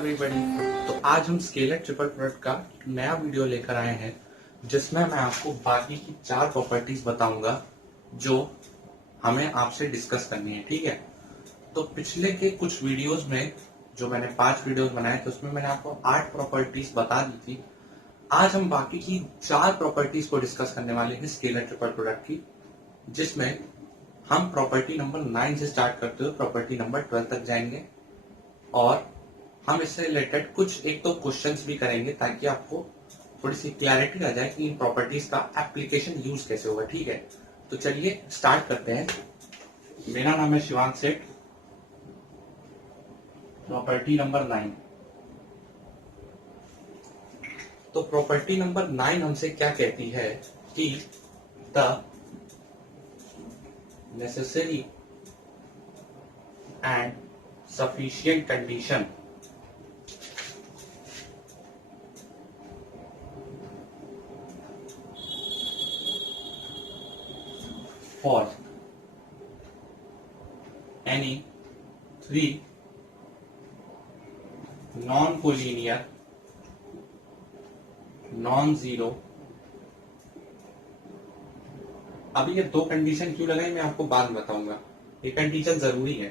Everybody. तो आज हम स्केलर ट्रिपल प्रोडक्ट का नया वीडियो लेकर आए हैं जिसमें मैं आपको बाकी की 4 प्रॉपर्टीज बताऊंगा जो हमें आपसे डिस्कस करनी है। ठीक है, तो पिछले के कुछ वीडियोस में जो मैंने 5 वीडियोस बनाए थे उसमें मैंने आपको 8 प्रॉपर्टीज बता दी थी। आज हम बाकी की 4 प्रॉपर्टीज को डिस्कस करने वाले हैं स्केलर ट्रिपल प्रोडक्ट की, जिसमें हम प्रॉपर्टी नंबर 9 से स्टार्ट करते हुए प्रॉपर्टी नंबर 12 तक जाएंगे और हम इससे रिलेटेड कुछ एक तो क्वेश्चंस भी करेंगे ताकि आपको थोड़ी सी क्लैरिटी आ जाए कि इन प्रॉपर्टीज का एप्लीकेशन यूज कैसे होगा। ठीक है, तो चलिए स्टार्ट करते हैं। मेरा नाम है शिवांग सेठ। Property number 9। तो प्रॉपर्टी नंबर 9 हमसे क्या कहती है कि the necessary and sufficient condition for any 3 non-collinear non-zero। अभी ये 2 कंडीशन क्यों लगाई मैं आपको बाद में बताऊंगा, ये कंडीशन जरूरी है।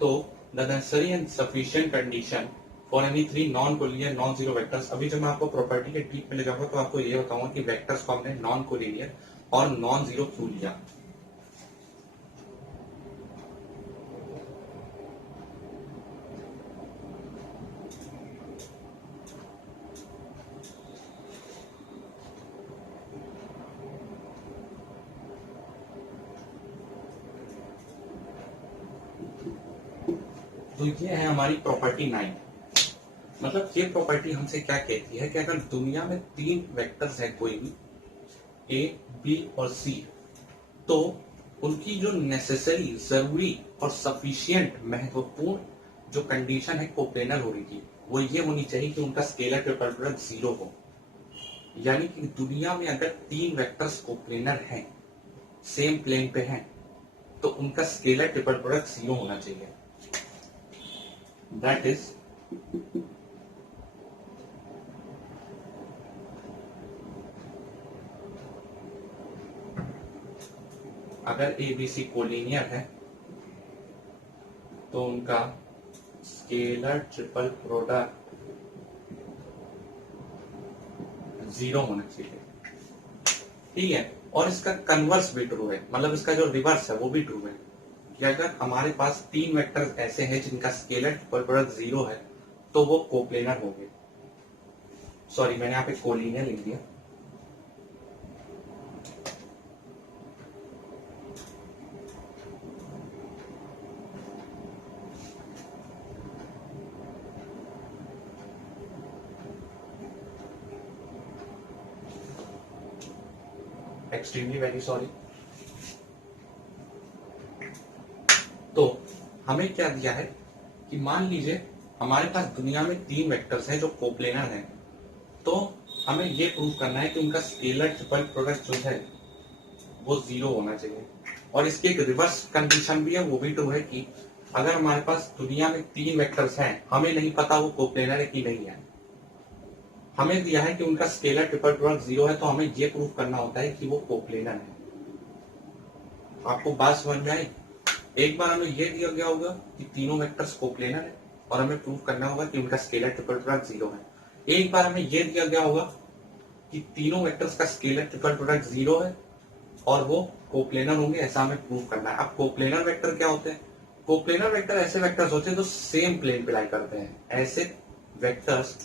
तो the necessary and sufficient condition for any 3 non collinear non zero vectors. अभी जब मैं आपको प्रॉपर्टी के डीप में ले जाऊंगा तो आपको ये बताऊंगा कि वेक्टर्स को हमने नॉन कोलिनियर और नॉन जीरो क्यों लिया। तो ये है हमारी प्रॉपर्टी 9। मतलब ये प्रॉपर्टी हमसे क्या कहती है कि अगर दुनिया में 3 वेक्टर्स है कोई भी ए, बी और सी, तो उनकी जो नेसेसरी जरूरी और सफिशिएंट महत्वपूर्ण जो कंडीशन है कोप्लेनर होने की, वो ये होनी चाहिए कि उनका स्केलर ट्रिपल प्रोडक्ट 0 हो। यानी कि दुनिया में अगर 3 वेक्टर्स कोप्लेनर हैं, सेम प्लेन पे हैं, तो उनका स्केलर ट्रिपल प्रोडक्ट 0 होना चाहिए। That is अगर ए बी सी कोलिनियर है तो उनका स्केलर ट्रिपल प्रोडक्ट 0 होना चाहिए। ठीक है, और इसका कन्वर्स भी ट्रू है, मतलब इसका जो रिवर्स है वो भी ट्रू है कि अगर हमारे पास 3 वेक्टर्स ऐसे हैं जिनका स्केलर ट्रिपल प्रोडक्ट 0 है तो वो कोप्लेनर होंगे। सॉरी, मैंने यहाँ पे कोलिनियर लिख दिया। Extremely very sorry. तो हमें क्या दिया है कि मान लीजिए हमारे पास दुनिया में 3 वेक्टर्स हैं जो कोप्लेनर हैं, तो हमें ये प्रूव करना है कि उनका स्केलर ट्रिपल प्रोडक्ट जो है वो 0 होना चाहिए। और इसकी एक रिवर्स कंडीशन भी है, वो भी ट्रू है कि अगर हमारे पास दुनिया में 3 वेक्टर्स हैं, हमें नहीं पता वो कोप्लेनर है कि नहीं है, हमें दिया है कि उनका स्केलर ट्रिपल प्रोडक्ट 0 है, तो हमें ये प्रूव करना होता है कि वो कोप्लेनर है। आपको बात समझ में आई? एक बार हमें यह दिया गया होगा कि तीनों वेक्टर्स कोप्लेनर है और हमें प्रूव करना होगा कि उनका स्केलर ट्रिपल प्रोडक्ट 0 है। एक बार हमें यह दिया गया होगा कि तीनों वेक्टर्स का स्केलर ट्रिपल प्रोडक्ट 0 है और वो कोप्लेनर होंगे, ऐसा हमें प्रूव करना है। अब कोप्लेनर वेक्टर क्या होते हैं? कोप्लेनर वेक्टर ऐसे वेक्टर्स होते हैं जो सेम प्लेन पे लाई करते हैं, ऐसे वेक्टर्स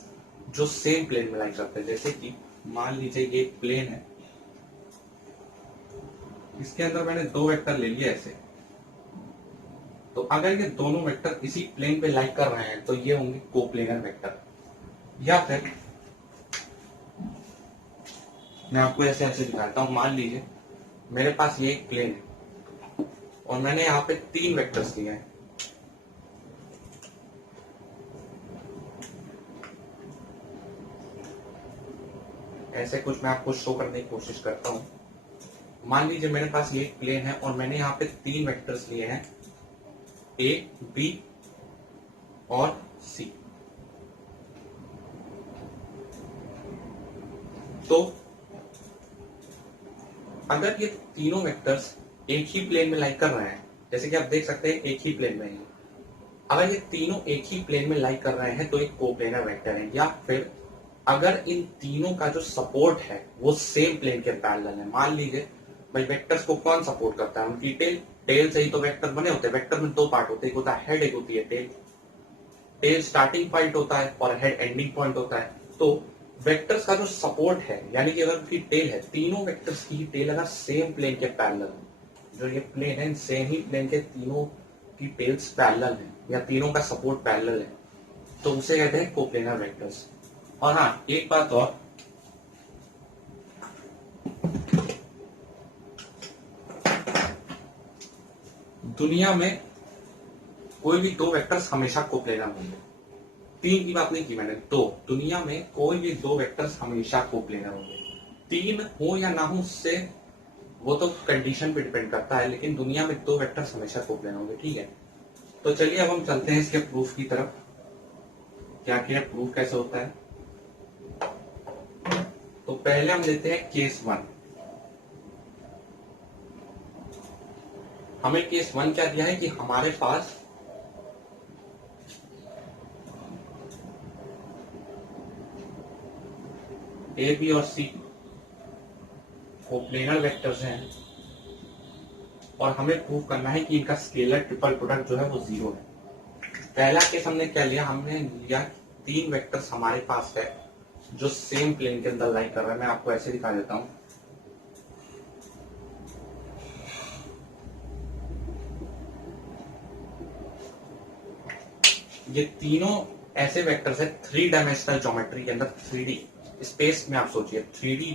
जो सेम प्लेन में लाई करते हैं। जैसे कि मान लीजिए ये एक प्लेन है, इसके अंदर मैंने 2 वेक्टर ले लिए ऐसे, तो अगर ये दोनों वेक्टर इसी प्लेन पे लाइक कर रहे हैं तो ये होंगे कोप्लेनर वेक्टर। या फिर मैं आपको ऐसे ऐसे दिखाता हूं। मान लीजिए मेरे पास ये एक प्लेन है और मैंने यहाँ पे 3 वेक्टर्स लिए हैं। ऐसे कुछ मैं आपको शो करने की कोशिश करता हूं। मान लीजिए मेरे पास ये एक प्लेन है और मैंने यहाँ पे 3 वेक्टर्स लिए हैं, ए, बी और सी। तो अगर ये तीनों वेक्टर्स एक ही प्लेन में लाई कर रहे हैं, जैसे कि आप देख सकते हैं एक ही प्लेन में है, अगर ये तीनों एक ही प्लेन में लाई कर रहे हैं तो एक कोप्लेनर वेक्टर है। या फिर अगर इन तीनों का जो सपोर्ट है वो सेम प्लेन के पैरेलल है। मान लीजिए भाई वेक्टर्स को कौन सपोर्ट करता है, उनकी टेल। टेल से ही तो वेक्टर बने होते हैं। वेक्टर में दो पार्ट होते हैं, एक होता है हेड, एक होती है टेल। टेल स्टार्टिंग पॉइंट होता है और हेड एंडिंग पॉइंट होता है। तो वेक्टर्स का जो सपोर्ट है, यानी कि अगर उनकी टेल है, तीनों वेक्टर्स की टेल अगर सेम प्लेन के पैरेलल है, जो ये प्लेन है सेम ही प्लेन के तीनों की टेल्स पैरेलल है या तीनों का सपोर्ट पैरेलल है, तो उसे कहते हैं कोप्लेनर वेक्टर्स। और हाँ, एक बात और, दुनिया में कोई भी दो वेक्टर्स हमेशा कोप्लेनर होंगे। तीन की बात नहीं की मैंने, दो। दुनिया में कोई भी दो वेक्टर्स हमेशा कोप्लेनर होंगे। तीन हो या ना हो उससे वो तो कंडीशन पे डिपेंड करता है, लेकिन दुनिया में दो वेक्टर्स हमेशा कोप्लेनर होंगे। ठीक है, तो चलिए अब हम चलते हैं इसके प्रूफ की तरफ। क्या क्या प्रूफ कैसे होता है। तो पहले हम लेते हैं केस 1। हमें केस 1 क्या दिया है कि हमारे पास ए, बी और सी कोप्लेनर वेक्टर्स हैं और हमें प्रूव करना है कि इनका स्केलर ट्रिपल प्रोडक्ट जो है वो 0 है। पहला केस हमने क्या लिया, हमने लिया तीन वेक्टर्स हमारे पास है जो सेम प्लेन के अंदर लाई कर रहा है। मैं आपको ऐसे दिखा देता हूं। ये तीनों ऐसे वेक्टर्स है 3 डायमेंशनल ज्योमेट्री के अंदर, 3D स्पेस में। आप सोचिए 3D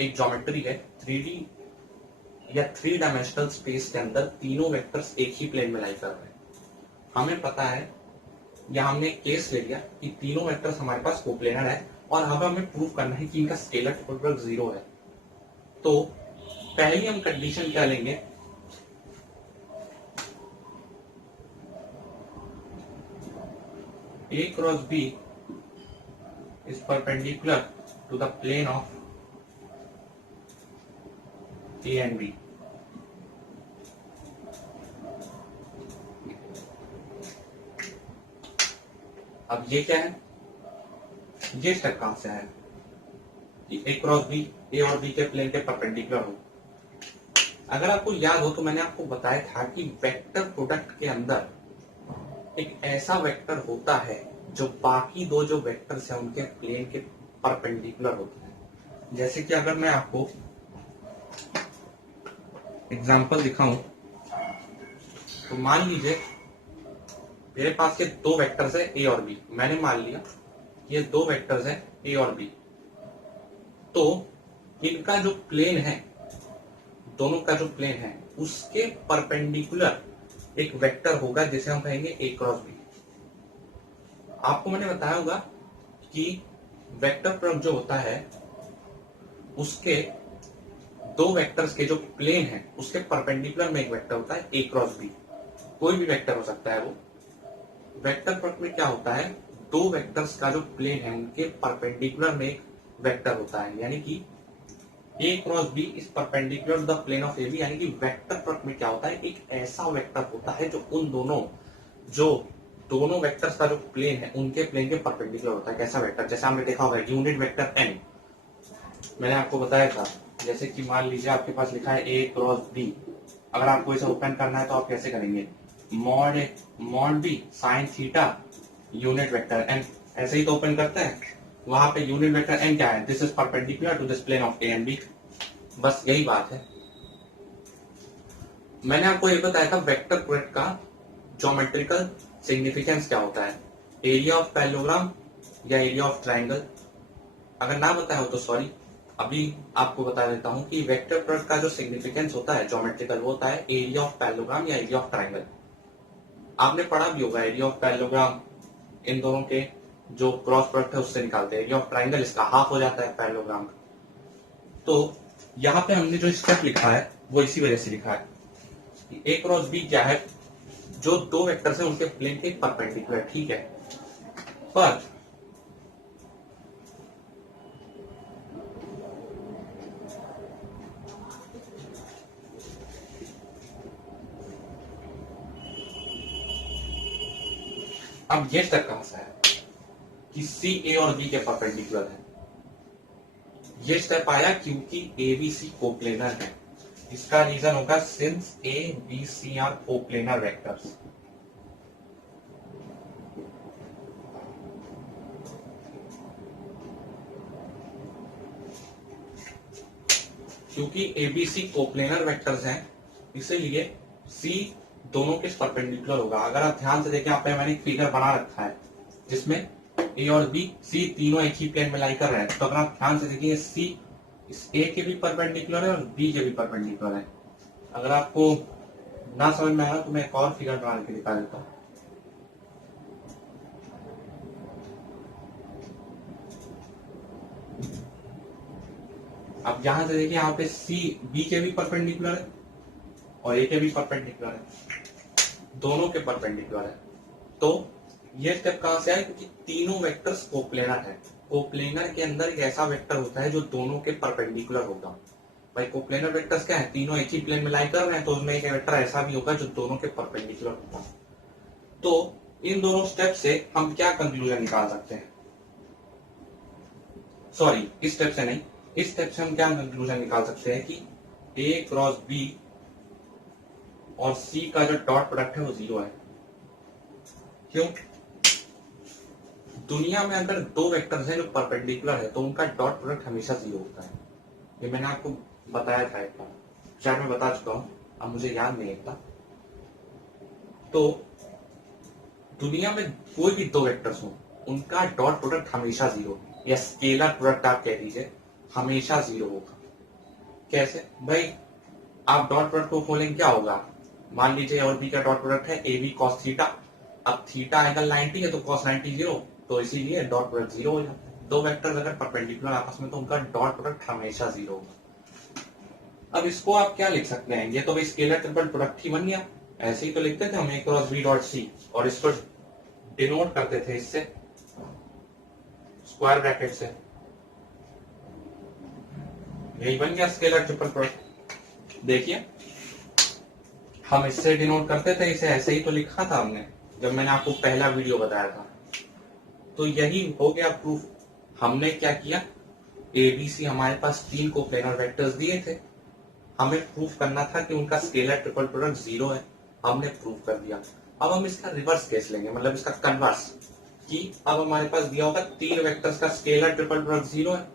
एक ज्योमेट्री है, 3D या 3 डायमेंशनल स्पेस के अंदर तीनों वेक्टर्स एक ही प्लेन में लाई कर रहे हैं। हमें पता है, या हमने केस ले लिया कि तीनों वेक्टर्स हमारे पास कोप्लेनर है और अब हमें प्रूव करना है कि इनका स्केलर प्रोडक्ट 0 है। तो पहली हम कंडीशन क्या लेंगे, A cross B is perpendicular to the plane of A and B. अब ये क्या है, ये स्टेप कहां से आया कि A क्रॉस B A और B के प्लेन के परपेंडिकुलर हो। अगर आपको याद हो तो मैंने आपको बताया था कि वेक्टर प्रोडक्ट के अंदर एक ऐसा वेक्टर होता है जो बाकी दो जो वेक्टर्स हैं उनके प्लेन के परपेंडिकुलर होता है। जैसे कि अगर मैं आपको एग्जांपल दिखाऊं तो मान लीजिए मेरे पास ये दो वेक्टर्स है ए और बी। मैंने मान लिया ये दो वेक्टर्स है ए और बी, तो इनका जो प्लेन है, दोनों का जो प्लेन है उसके परपेंडिकुलर एक वेक्टर होगा जिसे हम कहेंगे ए क्रॉस बी। आपको मैंने बताया होगा कि वेक्टर प्रोडक्ट जो होता है उसके दो वेक्टर्स के जो प्लेन है उसके परपेंडिकुलर में एक वेक्टर होता है ए क्रॉस बी। कोई भी वेक्टर हो सकता है वो। वेक्टर प्रोडक्ट में क्या होता है, दो वेक्टर्स का जो प्लेन है उनके परपेंडिकुलर में एक वेक्टर होता है, यानी कि A cross B is perpendicular to the plane of A B. यानी कि वेक्टर प्रोडक्ट में क्या होता है, एक ऐसा वेक्टर होता है जो उन दोनों वेक्टर्स का जो प्लेन है उनके प्लेन के परपेंडिकुलर होता है। कैसा वेक्टर, जैसे हमने देखा होगा यूनिट वेक्टर एन, मैंने आपको बताया था। जैसे कि मान लीजिए आपके पास लिखा है ए क्रॉस बी, अगर आपको इसे ओपन करना है तो आप कैसे करेंगे, mod B sine theta unit vector N, ऐसे ही तो ओपन करते हैं। वहां पे यूनिट वेक्टर एन क्या है, this is perpendicular to this plane of A and B. बस यही बात है। मैंने आपको ये बताया था वेक्टर प्रोडक्ट का ज्योमेट्रिकल सिग्निफिकेंस क्या होता है, एरिया ऑफ पैरेललोग्राम या एरिया ऑफ ट्राइंगल। अगर ना बताया हो तो सॉरी, अभी आपको बता देता हूं कि वेक्टर प्रोडक्ट का जो सिग्निफिकेंस होता है ज्योमेट्रिकल वो होता है एरिया ऑफ पैरेललोग्राम या एरिया ऑफ ट्राइंगल। आपने पढ़ा भी होगा एरिया ऑफ पैरेललोग्राम इन दोनों के जो क्रॉस प्रोडक्ट है उससे निकालते हैं, एरिया ऑफ ट्राइंगल इसका हाफ हो जाता है पैरेललोग्राम का। तो यहाँ पे हमने जो स्टेप लिखा है वो इसी वजह से लिखा है कि ए क्रॉस बी क्या है, जो दो वेक्टर्स हैं उनके प्लेन के परपेंडिकुलर, ठीक है। पर अब ये स्टेप कहां से आया कि सी ए और बी के परपेंडिकुलर है? ये स्टेप आया क्योंकि ए बी सी कोप्लेनर है। इसका रीजन होगा since A B C are coplanar vectors. क्योंकि एबीसी कोप्लेनर वेक्टर्स हैं, इसीलिए सी दोनों के परपेंडिकुलर होगा। अगर आप ध्यान से देखें, आप मैंने एक फिगर बना रखा है जिसमें ए और बी सी तीनों एक ही प्लेन में लाई कर रहे हैं। तो अगर आप ध्यान से देखेंगे, सी इस ए के भी परपेंडिकुलर है और बी के भी परपेंडिकुलर है। अगर आपको ना समझ में आया तो मैं एक और फिगर बना के दिखा देता हूँ। अब यहां से देखिए, यहाँ पे सी बी के भी परपेंडिकुलर है और ए के भी परपेंडिकुलर है, दोनों के परपेंडिकुलर है। तो ये स्टेप कहां से आया? क्योंकि तीनों वेक्टर्स कोप्लेनर है। कोप्लेनर के अंदर एक ऐसा वेक्टर होता है जो दोनों के परपेंडिकुलर होगा। भाई कोप्लेनर वेक्टर्स क्या है? तीनों एक ही प्लेन में लाई कर रहे हैं, तो उसमें एक वेक्टर ऐसा भी होगा जो दोनों के परपेंडिकुलर होगा। तो इन दोनों स्टेप से हम क्या कंक्लूजन निकाल सकते हैं? सॉरी, इस स्टेप से नहीं, इस स्टेप से हम क्या कंक्लूजन निकाल सकते हैं कि ए क्रॉस बी और सी का जो डॉट प्रोडक्ट है वो 0 है। क्यों? दुनिया में अगर दो वेक्टर्स हैं जो परपेंडिकुलर है तो उनका डॉट प्रोडक्ट हमेशा 0 होता है। ये मैंने आपको बताया था एक बार, शायद मैं बता चुका हूं, अब मुझे याद नहीं था। तो दुनिया में कोई भी दो वेक्टर्स हो, उनका डॉट प्रोडक्ट हमेशा 0 या स्केलर प्रोडक्ट आप कह दीजिए, हमेशा 0 होगा। कैसे? भाई आप डॉट प्रोडक्ट को खोलेंगे, क्या होगा? मान लीजिए और बी का डॉट प्रोडक्ट है ए बी कॉस थीटा। अब थीटा एंगल 90 है तो कॉस 90 0, तो इसीलिए डॉट प्रोडक्ट 0 हो जाता है। दो वेक्टर्स अगर परपेंडिकुलर आपस में तो उनका डॉट प्रोडक्ट हमेशा 0 होगा। अब इसको आप क्या लिख सकते हैं? ये तो भाई स्केलर ट्रिपल प्रोडक्ट ही बन गया। ऐसे ही तो लिखते थे हम, ए क्रॉस बी डॉट सी, और इसको डिनोट करते थे इससे, स्क्वायर ब्रैकेट से। यही बन गया स्केलर ट्रिपल प्रोडक्ट। देखिए, हम इससे डिनोट करते थे, इसे ऐसे ही तो लिखा था हमने जब मैंने आपको पहला वीडियो बताया था। तो यही हो गया प्रूफ। हमने क्या किया? एबीसी हमारे पास तीन कोप्लेनर वेक्टर्स दिए थे, हमें प्रूफ करना था कि उनका स्केलर ट्रिपल प्रोडक्ट 0 है। हमने प्रूफ कर दिया। अब हम इसका रिवर्स केस लेंगे, मतलब इसका कन्वर्स, कि अब हमारे पास दिया होगा तीन वेक्टर्स का स्केलर ट्रिपल प्रोडक्ट 0 है।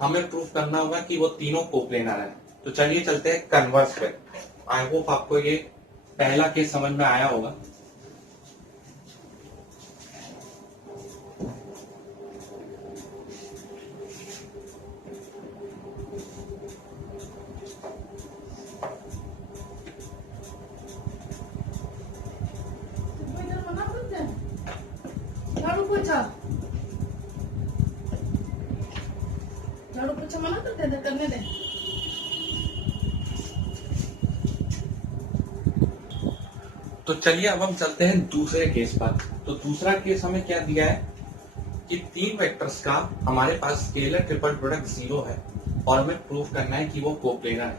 हमें प्रूफ करना होगा कि वो तीनों कोप्लेनर है। तो चलिए चलते हैं कन्वर्स पे। आई होप आपको ये पहला केस समझ में आया होगा। झाड़ू पोछा मना करते थे, करने दे। तो चलिए अब हम चलते हैं दूसरे केस पर। तो दूसरा केस हमें क्या दिया है कि तीन वेक्टर्स का हमारे पास स्केलर ट्रिपल प्रोडक्ट 0 है और हमें प्रूफ करना है कि वो कोप्लेनर है।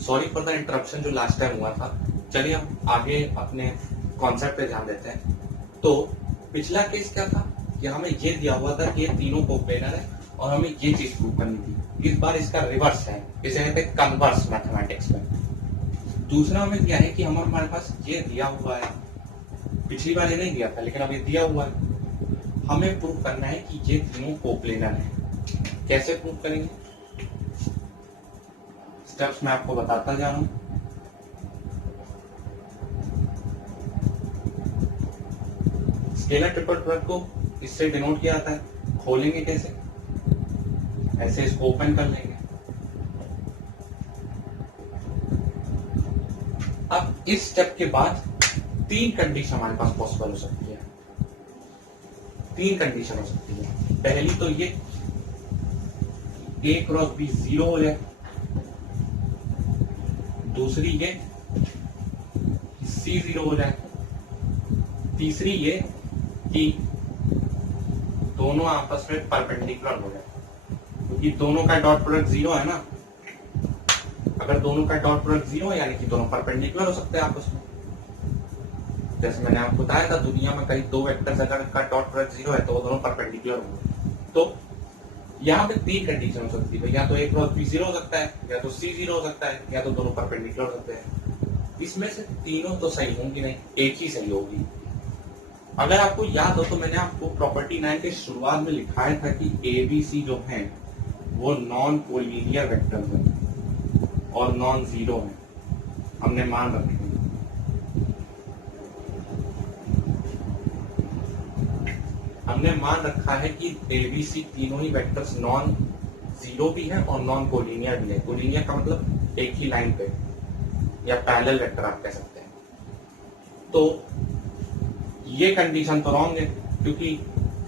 सॉरी फॉर द इंटरप्शन जो लास्ट टाइम हुआ था। चलिए हम आगे अपने कॉन्सेप्ट पे ध्यान देते हैं। तो पिछला केस क्या था कि हमें ये दिया हुआ था कि ये तीनों कोप्लेनर है और हमें ये चीज प्रूव करनी थी। इस बार इसका रिवर्स है, इसे कहते हैं कन्वर्स मैथमेटिक्स में। दूसरा हमें क्या है कि हमारे पास ये दिया हुआ है, पिछली बार ये नहीं दिया था लेकिन अब ये दिया हुआ है। हमें प्रूव करना है कि ये तीनों कोप्लेनर है। कैसे प्रूव करेंगे? स्टेप्स मैं आपको बताता जा रहा हूं। स्केलर ट्रिपल प्रोडक्ट को इससे डिनोट किया जाता है। खोलेंगे कैसे? ऐसे इसको ओपन कर लेंगे। अब इस स्टेप के बाद तीन कंडीशन हमारे पास पॉसिबल हो सकती है। तीन कंडीशन हो सकती है। पहली तो ये ए क्रॉस बी 0 हो जाए। दूसरी ये सी 0 हो जाए। तीसरी ये कि दोनों आपस में परपेंडिकुलर हो जाए, क्योंकि दोनों का डॉट प्रोडक्ट 0 है ना। अगर दोनों का डॉट प्रोडक्ट 0 है यानी कि दोनों परपेंडिकुलर हो सकते हैं आपस में। जैसे मैंने आपको बताया था दुनिया में कहीं दो वेक्टर्स अगर का डॉट प्रोडक्ट 0 है तो वो दोनों परपेंडिकुलर होंगे। तो यहाँ पे तीन कंडीशन हो सकती है, या तो ए क्रॉस बी 0 हो सकता है, या तो सी 0 हो सकता है, या तो दोनों परपेंडिकुलर हो सकते हैं। इसमें से तीनों तो सही होंगी नहीं, एक ही सही होगी। अगर आपको याद हो तो मैंने आपको प्रॉपर्टी 9 के शुरुआत में लिखाया था कि ए बी सी जो है वो नॉन कोलिनियर वेक्टर्स है और नॉन जीरो है, हमने मान रखे हैं। हमने मान रखा है कि एबीसी तीनों ही वेक्टर्स नॉन जीरो भी है और नॉन कोलिनियर भी है। कोलिनियर का मतलब एक ही लाइन पे या पैरेलल वेक्टर आप कह सकते हैं। तो ये कंडीशन तो रॉन्ग है क्योंकि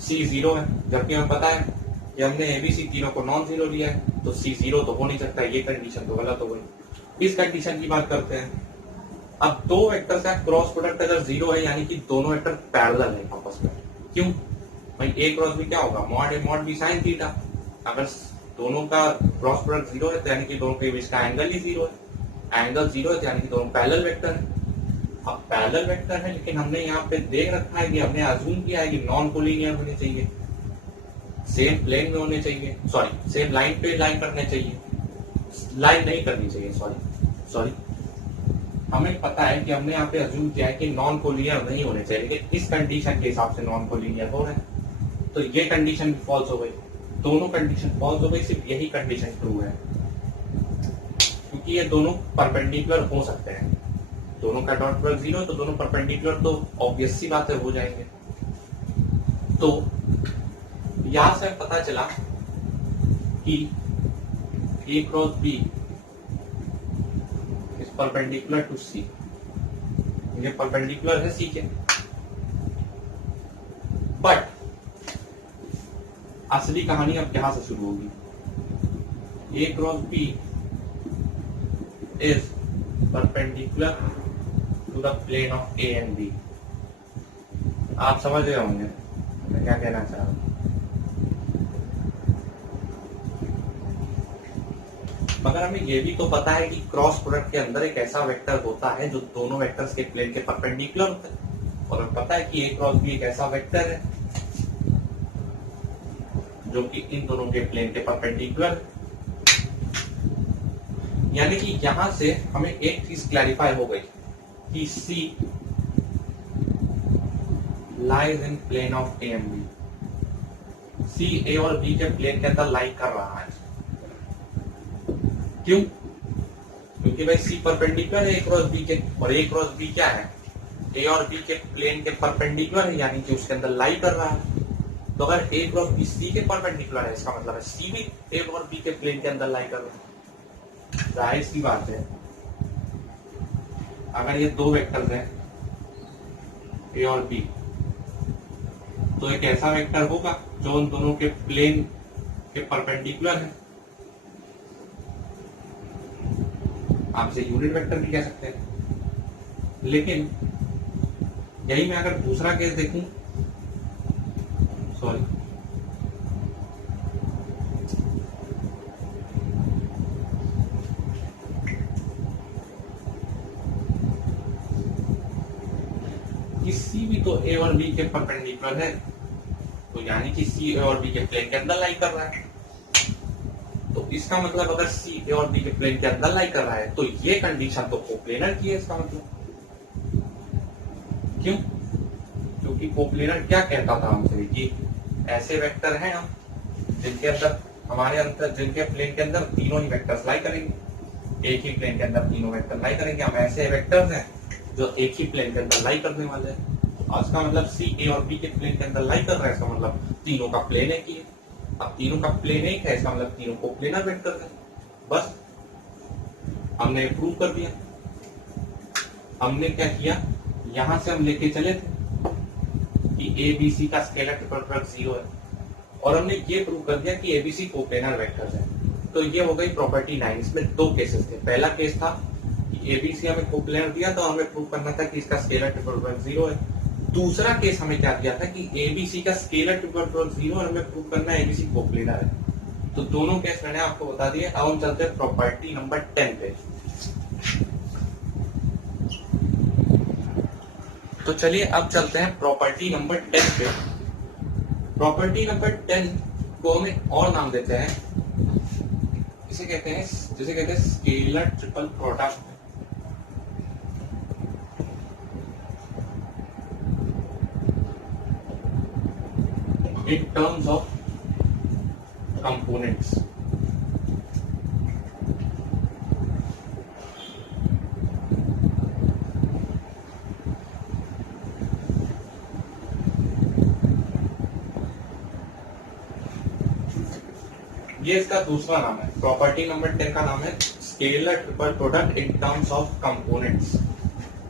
सी 0 है, जबकि हमें पता है कि हमने एबीसी तीनों को नॉन जीरो लिया है, तो सी 0 तो हो नहीं सकता। ये कंडीशन तो गलत हो गई। इस कंडीशन की बात करते हैं। अब दो वेक्टर का क्रॉस प्रोडक्ट अगर 0 है यानी कि दोनों वेक्टर पैरेलल है आपस में। क्यों भाई? ए क्रॉस बी क्या होगा? Mod A mod B sine theta. अगर दोनों का क्रॉस प्रोडक्ट 0 है तो यानी कि दोनों के बीच का एंगल ही 0 है। एंगल 0 है तो यानी कि दोनों पैरेलल वेक्टर है। अब पैरेलल वेक्टर है लेकिन हमने यहाँ पे देख रखा है कि हमने अज्यूम किया है कि नॉन कोलिनियर होने चाहिए, सेम प्लेन में होने चाहिए, सॉरी सेम लाइन पे लाइन करने चाहिए, लाइन नहीं करनी चाहिए, सॉरी हमें पता है कि हमने यहाँ पे अज्यूम किया है कि नॉन कोलिनियर नहीं होने चाहिए, लेकिन इस कंडीशन के हिसाब से नॉन कोलिनियर हो रहे हैं। तो ये कंडीशन फॉल्स हो गई, दोनों कंडीशन फॉल्स हो गई, सिर्फ यही कंडीशन ट्रू है क्योंकि ये दोनों परपेंडिकुलर हो सकते हैं। दोनों का डॉट प्रोडक्ट 0 तो दोनों परपेंडिकुलर तो ऑब्वियस सी बात है हो जाएंगे। तो यहां से पता चला कि A cross B is perpendicular to C, ये परपेंडिकुलर है सी के। बट असली कहानी अब यहां से शुरू होगी। A cross B is perpendicular to the plane of A and B. आप समझ रहे होंगे मैं क्या कहना चाह रहा हूं। मगर हमें ये भी तो पता है कि क्रॉस प्रोडक्ट के अंदर एक ऐसा वेक्टर होता है जो दोनों वेक्टर्स के प्लेन के परपेंडिकुलर होता है, और हमें पता है कि ए क्रॉस बी एक ऐसा वेक्टर है जो कि इन दोनों के प्लेन के परपेंडिकुलर है। यानी कि यहां से हमें एक चीज क्लैरिफाई हो गई कि C lies in plane of A and B. C A और बी के प्लेन के अंदर लाई कर रहा है। क्यों? क्योंकि भाई सी परपेंडिकुलर है ए क्रॉस बी के, और ए क्रॉस बी क्या है? ए और बी के प्लेन के परपेंडिकुलर है, यानी कि उसके अंदर लाई कर रहा है। तो अगर ए क्रॉस बी सी के परपेंडिकुलर है, इसका मतलब है सी भी ए और बी के प्लेन के अंदर लाई कर रहा है। जाहिर सी बात है अगर ये दो वेक्टर्स हैं ए और बी, तो एक ऐसा वेक्टर होगा जो उन दोनों के प्लेन के परपेंडिकुलर है। आप इसे यूनिट वेक्टर भी कह सकते हैं। लेकिन यही मैं अगर दूसरा केस देखूं, सॉरी कि सी भी तो ए और बी के परपेंडिकुलर है, तो यानी कि सी ए और बी के प्लेन के अंदर लाई कर रहा है। तो इसका मतलब अगर सी ए और बी के प्लेन के अंदर लाई कर रहा है तो ये कंडीशन तो कोप्लेनर की है। इसका मतलब क्यों? क्योंकि कोप्लेनर क्या कहता था हमसे कि ऐसे वेक्टर हैं हम जिनके अंदर हमारे अंदर जिनके प्लेन के अंदर तीनों ही वेक्टर्स लाई करेंगे, एक ही प्लेन के अंदर तीनों वेक्टर लाई करेंगे। हम ऐसे वेक्टर्स हैं जो एक ही प्लेन के अंदर लाई करने वाले हैं। और इसका मतलब सी ए और बी के प्लेन के अंदर लाई कर रहा है, इसका मतलब तीनों का प्लेन एक ही है। अब तीनों का प्लेन एक है, इसका मतलब तीनों कोप्लेनर वेक्टर है। बस हमने प्रूव कर दिया। हमने क्या किया, यहां से हम लेके चले थे कि ए बी सी का स्केलर ट्रिपल प्रोडक्ट 0 है, और हमने ये प्रूव कर दिया कि एबीसी कोप्लेनर वेक्टर्स है। तो ये हो गई प्रॉपर्टी 9। इसमें दो केसेस थे। पहला केस था कि एबीसी हमें कोप्लेनर दिया तो हमें प्रूव करना था कि इसका स्केलर ट्रिपल प्रोडक्ट 0 है। दूसरा केस हमें क्या दिया था कि एबीसी का स्केलर ट्रिपल प्रोडक्ट 0 और हमें प्रूव करना है एबीसी कोप्लेनर है। तो दोनों केस मैंने आपको बता दिए। अब हम चलते हैं प्रॉपर्टी नंबर 10 पे। तो चलिए अब चलते हैं प्रॉपर्टी नंबर 10 पे। प्रॉपर्टी नंबर 10 को हमें और नाम देते हैं, इसे कहते हैं scalar triple product. In terms of components. ये इसका दूसरा नाम है। प्रॉपर्टी नंबर 10 का नाम है scalar triple product in terms of components.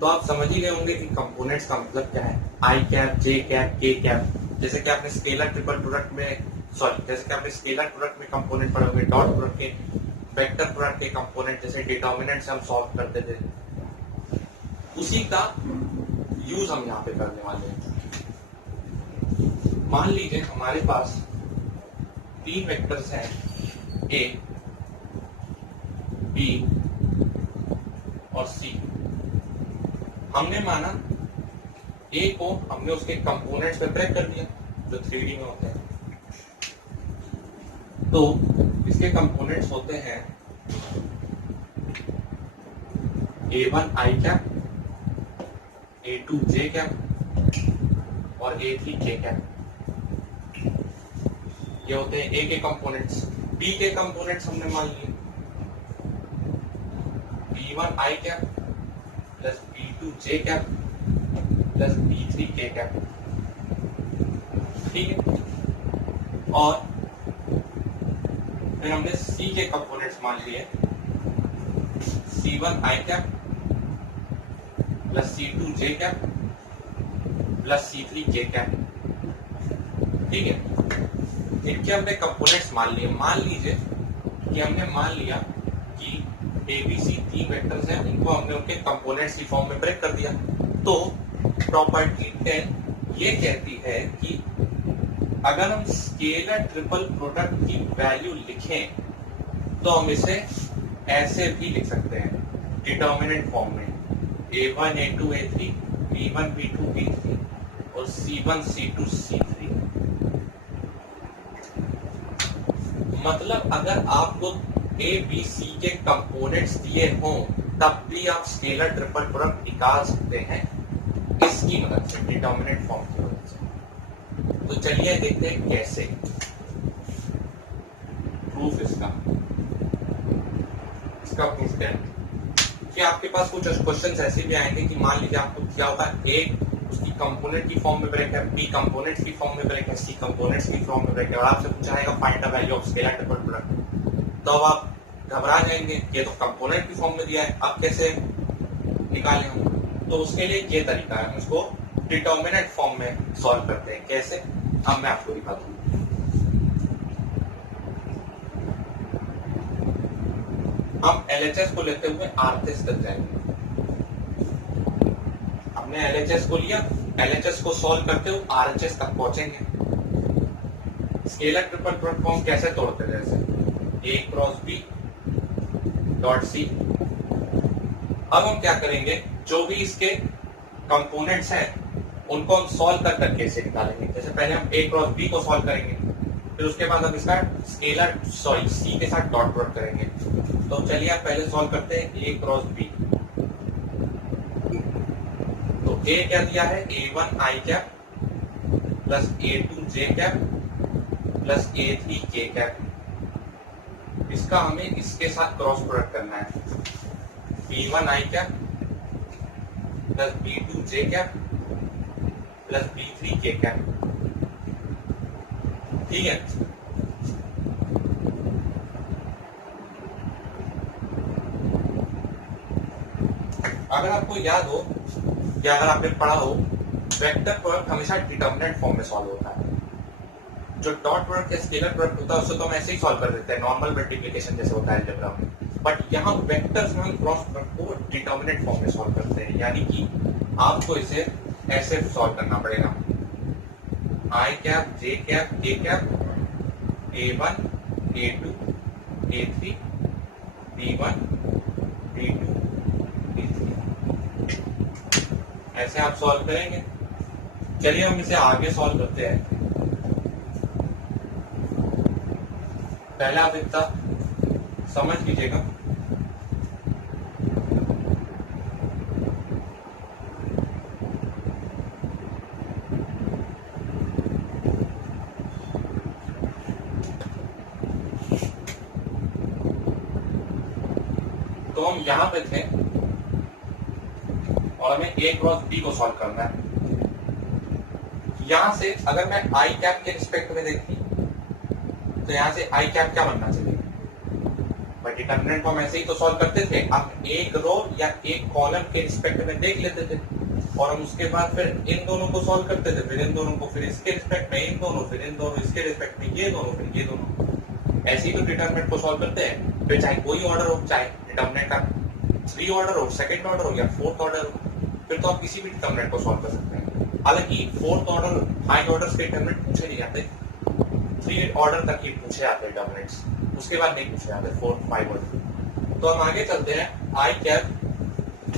तो आप समझ ही गए होंगे कि कंपोनेंट्स का मतलब क्या है। आई cap, j cap, k cap. जैसे कि आपने स्केलर ट्रिपल प्रोडक्ट में जैसे कि आपने स्केलर प्रोडक्ट में कंपोनेंट पढ़े होंगे, डॉट प्रोडक्ट के, वेक्टर प्रोडक्ट के कंपोनेंट जैसे डिटर्मिनेंट से हम सॉल्व करते थे, उसी का यूज हम यहाँ पे करने वाले हैं। मान लीजिए हमारे पास 3 वेक्टर्स हैं, ए, बी और सी। हमने माना ए को हमने उसके कंपोनेंट्स में ब्रेक कर दिया जो 3D में होते हैं। तो इसके कंपोनेंट्स होते हैं A1 आई कैप, A2 जे कैप और A3 के कैप। ये होते हैं ए के कंपोनेंट्स। बी के कंपोनेंट्स हमने मान लिए B1 आई कैप प्लस B2 जे कैप प्लस B3 के कैप। ठीक है। और फिर हमने सी के कंपोनेंट्स मान लिए C1 आई कैप प्लस C2 जे कैप प्लस C3 के कैप। ठीक है। इनके हमने कंपोनेंट्स मान लिए। मान लीजिए कि हमने मान लिया कि ABC 3 वेक्टर्स हैं, उनको हमने उनके कंपोनेंट्स की फॉर्म में ब्रेक कर दिया। तो प्रॉपर्टी 10 ये कहती है कि अगर हम स्केलर ट्रिपल प्रोडक्ट की वैल्यू लिखें तो हम इसे ऐसे भी लिख सकते हैं डिटर्मिनेंट फॉर्म में, A1 A2 A3 B1 B2 B3 और C1 C2 C3। मतलब अगर आपको A B C के कंपोनेंट्स दिए हों तब भी आप स्केलर ट्रिपल प्रोडक्ट निकाल सकते हैं इसकी मदद से, डिटर्मिनेंट फॉर्म की मदद से। तो चलिए देखते हैं कैसे प्रूफ इसका प्रूफ क्या है। कि आपके पास कुछ क्वेश्चंस ऐसे भी आएंगे कि मान लीजिए आपको क्या होता है, ए उसकी कंपोनेंट की फॉर्म में ब्रेक है, बी कंपोनेंट्स की फॉर्म में ब्रेक है, सी कंपोनेंट्स की फॉर्म में ब्रेक है और आपसे पूछा जाएगा find the value of scalar triple product. तो अब आप घबरा जाएंगे, ये तो कंपोनेंट की फॉर्म में दिया है, अब कैसे निकालें हम। तो उसके लिए ये तरीका है, हम इसको डिटर्मिनेंट फॉर्म में सॉल्व करते हैं। कैसे, अब मैं आपको दिखाता हूँ। हम LHS को लेते हुए RHS तक जाएंगे। हमने LHS को लिया, LHS को सॉल्व करते हुए RHS तक पहुंचेंगे। स्केलर ट्रिपल प्रोडक्ट को हम कैसे तोड़ते हैं, जैसे A cross B dot C। अब हम क्या करेंगे, जो भी इसके कंपोनेंट्स हैं उनको हम सॉल्व कर करके इसे निकालेंगे। जैसे पहले हम A क्रॉस B को सॉल्व करेंगे, फिर उसके बाद हम इसका C के साथ डॉट प्रोडक्ट करेंगे। तो चलिए आप पहले सॉल्व करते हैं A क्रॉस B। तो A क्या दिया है, A1 आई कैप प्लस A2 जे कैप प्लस A3 के कैप। इसका हमें इसके साथ क्रॉस प्रोडक्ट करना है, B1 आई कैप प्लस B2 जे कैप प्लस B3 के कैप। ठीक है। अगर आपको याद हो या अगर आपने पढ़ा हो, वेक्टर प्रोडक्ट हमेशा डिटर्मिनेंट फॉर्म में सॉल्व होता है। जो डॉट प्रोडक्ट या स्केलर प्रोडक्ट होता है उससे तो हम ऐसे ही सॉल्व कर देते हैं, नॉर्मल मल्टीप्लिकेशन जैसे होता है अलजेब्रा में। बट यहाँ वेक्टर्स में हम क्रॉस प्रोडक्ट को डिटर्मिनेंट फॉर्म में सॉल्व करते हैं, यानी कि आपको इसे ऐसे सॉल्व करना पड़ेगा, आई cap j cap k cap A1 A2 A3 B1 B2 B3 ऐसे आप सॉल्व करेंगे। चलिए हम इसे आगे सॉल्व करते हैं। पहले आप इतना समझ लीजिएगा। तो हम यहां पे थे और हमें ए क्रॉस बी को सॉल्व करना है। यहां से अगर मैं आई कैप के रिस्पेक्ट में देखी तो यहां से आई कैप क्या बनना चाहिए? बट डिटरमिनेंट को हम ऐसे ही तो सॉल्व करते थे। आप एक रो या एक कॉलम के रिस्पेक्ट में देख लेते थे और हम उसके बाद फिर इन दोनों को सॉल्व करते थे, फिर इन दोनों को, फिर इसके रिस्पेक्ट में इन दोनों, फिर इन दोनों, इसके रिस्पेक्ट में ये दोनों, फिर ये दोनों। ऐसे ही तो डिटरमिनेंट को सॉल्व करते हैं। फिर चाहे कोई ऑर्डर हो, चाहे डिटरमिनेंट का 3 ऑर्डर हो, सेकंड ऑर्डर हो या 4th ऑर्डर हो, फिर तो आप किसी भी डिटरमिनेंट को सॉल्व कर सकते हैं। हालांकि 4th ऑर्डर, हाई ऑर्डर के डिटरमिनेंट पूछे नहीं जाते, 3 ऑर्डर तक ही पूछे जाते हैं डिटरमिनेंट्स, उसके बाद नहीं पूछे जाते 4th 5 ऑर्डर। तो हम आगे चलते हैं। आई कैप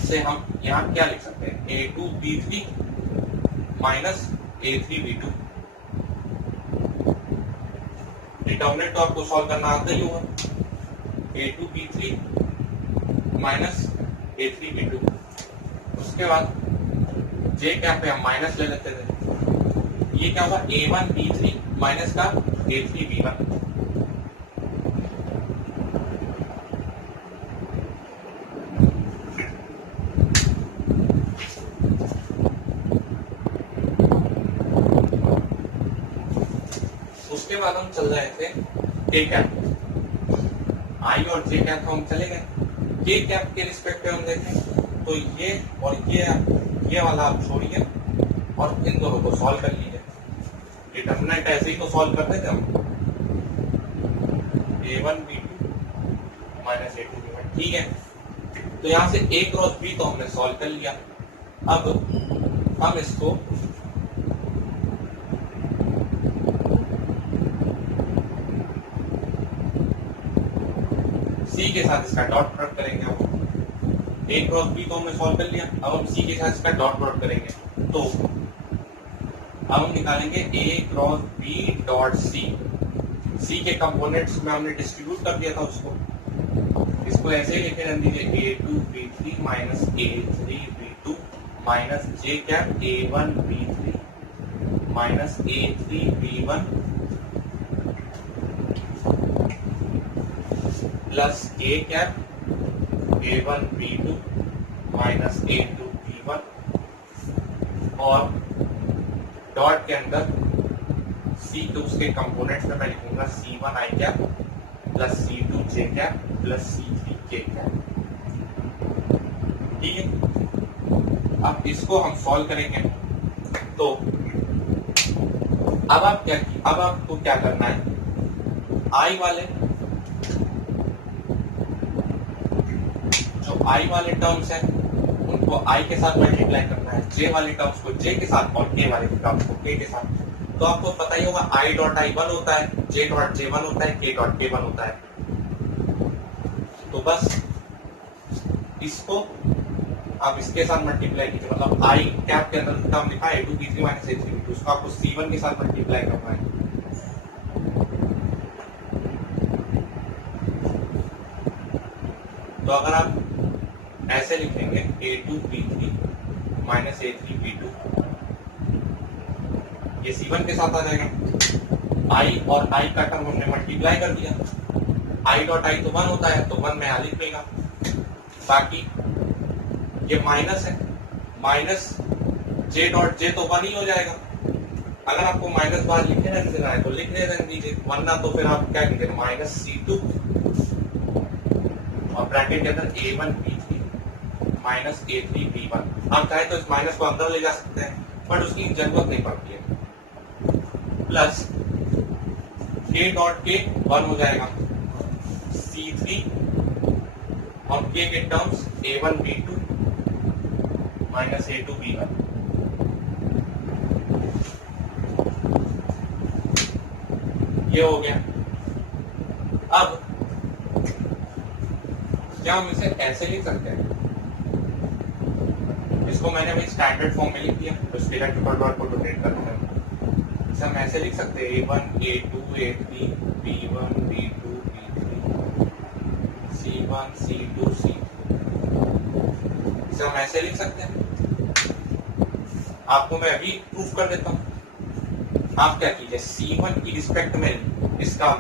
से हम यहाँ क्या लिख सकते हैं? A2B3 minus A3B2। डिटरमिनेंट तो आपको सॉल्व करना आता ही होगा। A2B3 minus A3B2। उसके बाद जे कैप पे हम माइनस ले लेते थे। ये क्या होगा? A1B3 माइनस का A3B1। उसके बाद हम चल रहे थे के कैप। आई और जे कैप हम चले गए। के कैप के रिस्पेक्ट पे हम देखें तो ये और ये वाला आप छोड़िए और इन दोनों को सॉल्व कर लीजिए। डिटरमिनेंट ऐसे ही तो सॉल्व करते थे हम। A1B2 माइनस A2B1, ठीक है। तो यहां से A क्रॉस B तो हमने सॉल्व कर लिया। अब हम इसको C के साथ इसका डॉट प्रोडक्ट करेंगे। हम A क्रॉस B तो हमने सॉल्व कर लिया। अब हम C के साथ इसका डॉट प्रोडक्ट करेंगे तो अब हम निकालेंगे A cross B dot C के कंपोनेंट्स में हमने डिस्ट्रीब्यूट कर दिया था इसको ऐसे ही लिखे रहने दीजिए। A2B3 minus A3B2 minus J cap A1B3 minus A3B1 plus K cap A1B2 minus A2B1 और डॉट के अंदर C टू उसके कंपोनेंट्स में मैं लिखूंगा C1 आई कैप प्लस C2 जे कैप प्लस C3 के कैप। ठीक है। अब इसको हम सॉल्व करेंगे तो अब आपको क्या करना है? आई वाले जो आई वाले टर्म्स हैं उनको आई के साथ मल्टीप्लाई करना है, जे वाले टर्म्स को जे के साथ और के वाले टर्म्स को के के साथ। तो आपको पता ही होगा आई डॉट आई 1 होता है, जे डॉट जे 1 होता है, के डॉट के 1 होता है। तो बस इसको आप इसके साथ मल्टीप्लाई कीजिए, मतलब आई कैप के अंदर टर्म लिखा है A2B3 माइनस A3B2, उसको आपको C1 के साथ मल्टीप्लाई करना है। तो अगर आप ऐसे लिखेंगे A2B3 माइनस A3B2, ये C1 के साथ आ जाएगा। आई और आई का टर्म हमने मल्टीप्लाई कर दिया। आई डॉट आई तो 1 होता है तो 1 में यहाँ लिख लेगा। बाकी ये माइनस है, माइनस जे डॉट जे तो 1 ही हो जाएगा। अगर आपको माइनस बाहर लिखने रहने देना है तो लिखने रहने दीजिए, वरना तो फिर आप क्या कीजिए माइनस C2 और ब्रैकेट के अंदर A1B3 माइनस A3B1। आप चाहे तो इस माइनस को अंदर ले जा सकते हैं बट उसकी जरूरत नहीं पड़ती है। प्लस के डॉट के 1 हो जाएगा, C3 और के टर्म्स A1B2 माइनस A2B1। ये हो गया। अब क्या हम इसे ऐसे लिख सकते हैं? इसको मैंने भाई स्टैंडर्ड फॉर्म में लिख दिया, तो स्केलर ट्रिपल डॉट को रोटेट करना है। इसे हम ऐसे लिख सकते हैं A1 A2 A3 B1 B2 B3 C1 C2 C3। इसे हम ऐसे लिख सकते हैं। आपको मैं अभी प्रूफ कर देता हूँ। आप क्या कीजिए, C1 की रिस्पेक्ट में इसका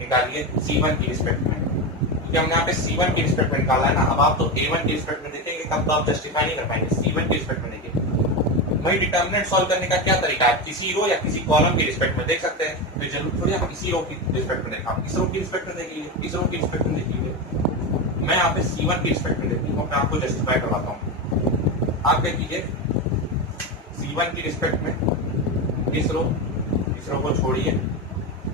निकालिए, C1 की रिस्पेक्ट में, क्योंकि हमने यहाँ पे C1 की रिस्पेक्ट में निकाला है ना। अब आप तो A1 की रिस्पेक्ट में देखेंगे तब तो आप जस्टिफाई नहीं कर पाएंगे, C1 की रिस्पेक्ट में देखिए। वही डिटर्मिनेंट सॉल्व करने का क्या तरीका है, किसी रो या किसी कॉलम की रिस्पेक्ट में देख सकते हैं, तो जरूर थोड़ी आप इसी रो की रिस्पेक्ट में देखा, इस रो की रिस्पेक्ट में देख लीजिए, इस रो की रिस्पेक्ट में देख लीजिए। मैं यहाँ पे C1 की रिस्पेक्ट में देखती हूँ, मैं आपको जस्टिफाई करवाता हूँ। आप क्या कीजिए, C1 की रिस्पेक्ट में इस रो को छोड़िए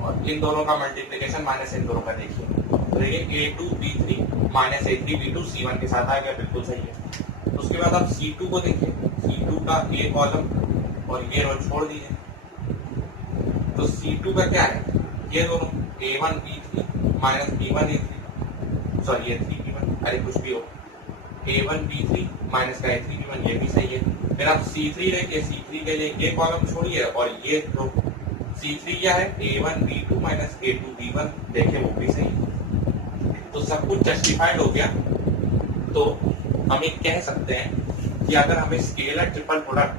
और इन दोनों का मल्टीप्लिकेशन माइनस इन दोनों का देखिए, तो देखिए A2 B3 minus A3 B2 C1 के साथ आ गया, बिल्कुल सही है। उसके बाद आप C2 को देखिए, C2 का A कॉलम और ये रो छोड़ दीजिए, तो C2 का क्या है, ये दोनों A1 B3 minus B1 A3, sorry A3 B1, अरे कुछ भी हो, A1 B3 माइनस का A3 B1, ये भी सही है। फिर आप C3 लेके C3 के लिए ये कॉलम छोड़िए और ये रो C3 क्या है, A1 B2 minus A2 B1, देखे वो भी सही है। तो सब कुछ जस्टिफाइड हो गया। तो हम ये कह सकते हैं कि अगर हमें स्केलर ट्रिपल प्रोडक्ट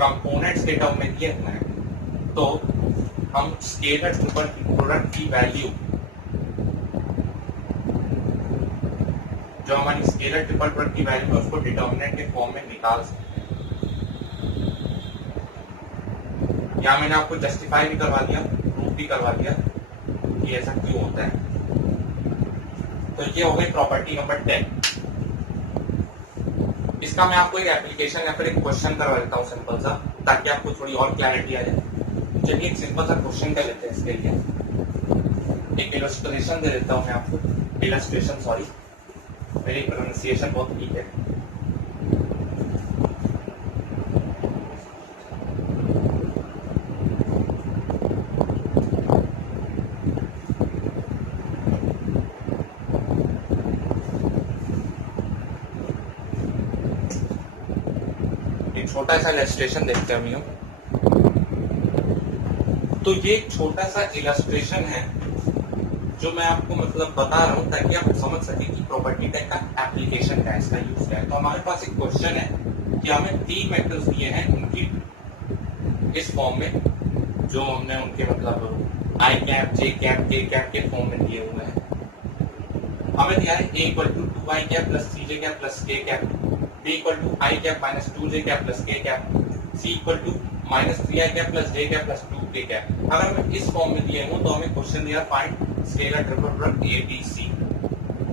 कंपोनेंट्स के टर्म में दिए हुए हैं, तो हम स्केलर ट्रिपल प्रोडक्ट की वैल्यू, जो हमारी स्केलर ट्रिपल प्रोडक्ट की वैल्यू है, उसको डिटर्मिनेंट के फॉर्म में निकाल सकते हैं। या मैंने आपको जस्टिफाई भी करवा दिया, प्रूफ भी करवा दिया कि ऐसा क्यों होता है। तो ये हो गई प्रॉपर्टी नंबर 10। इसका मैं आपको एक एप्लीकेशन या फिर एक क्वेश्चन करवा देता हूँ सिंपल सा, ताकि आपको थोड़ी और क्लैरिटी आ जाए। चलिए एक सिंपल सा क्वेश्चन कर लेते हैं इसके लिए। एक इलस्ट्रेशन दे देता हूँ मैं आपको, इलस्ट्रेशन, सॉरी मेरी प्रोनाउंसिएशन बहुत वीक है। छोटा सा इलस्ट्रेशन देखते हैं हम। तो ये एक छोटा सा इलस्ट्रेशन है जो मैं आपको मतलब बता रहा हूँ ताकि आप समझ सके कि प्रॉपर्टी टाइप का एप्लीकेशन क्या है, इसका यूज क्या है। तो हमारे पास एक क्वेश्चन है कि हमें 3 वेक्टर्स दिए हैं, उनकी इस फॉर्म में, जो हमने उनके मतलब i cap j cap k cap के फॉर्म में दिए हुए हैं। हमें दिया है A equal to 2i cap plus 3j cap plus k cap, B equal to i cap minus 2j cap plus k cap, C equal to minus 3i cap plus j cap plus 2k cap. अगर हमें इस form में दिए हों तो हमें question दिया find scalar triple product ABC।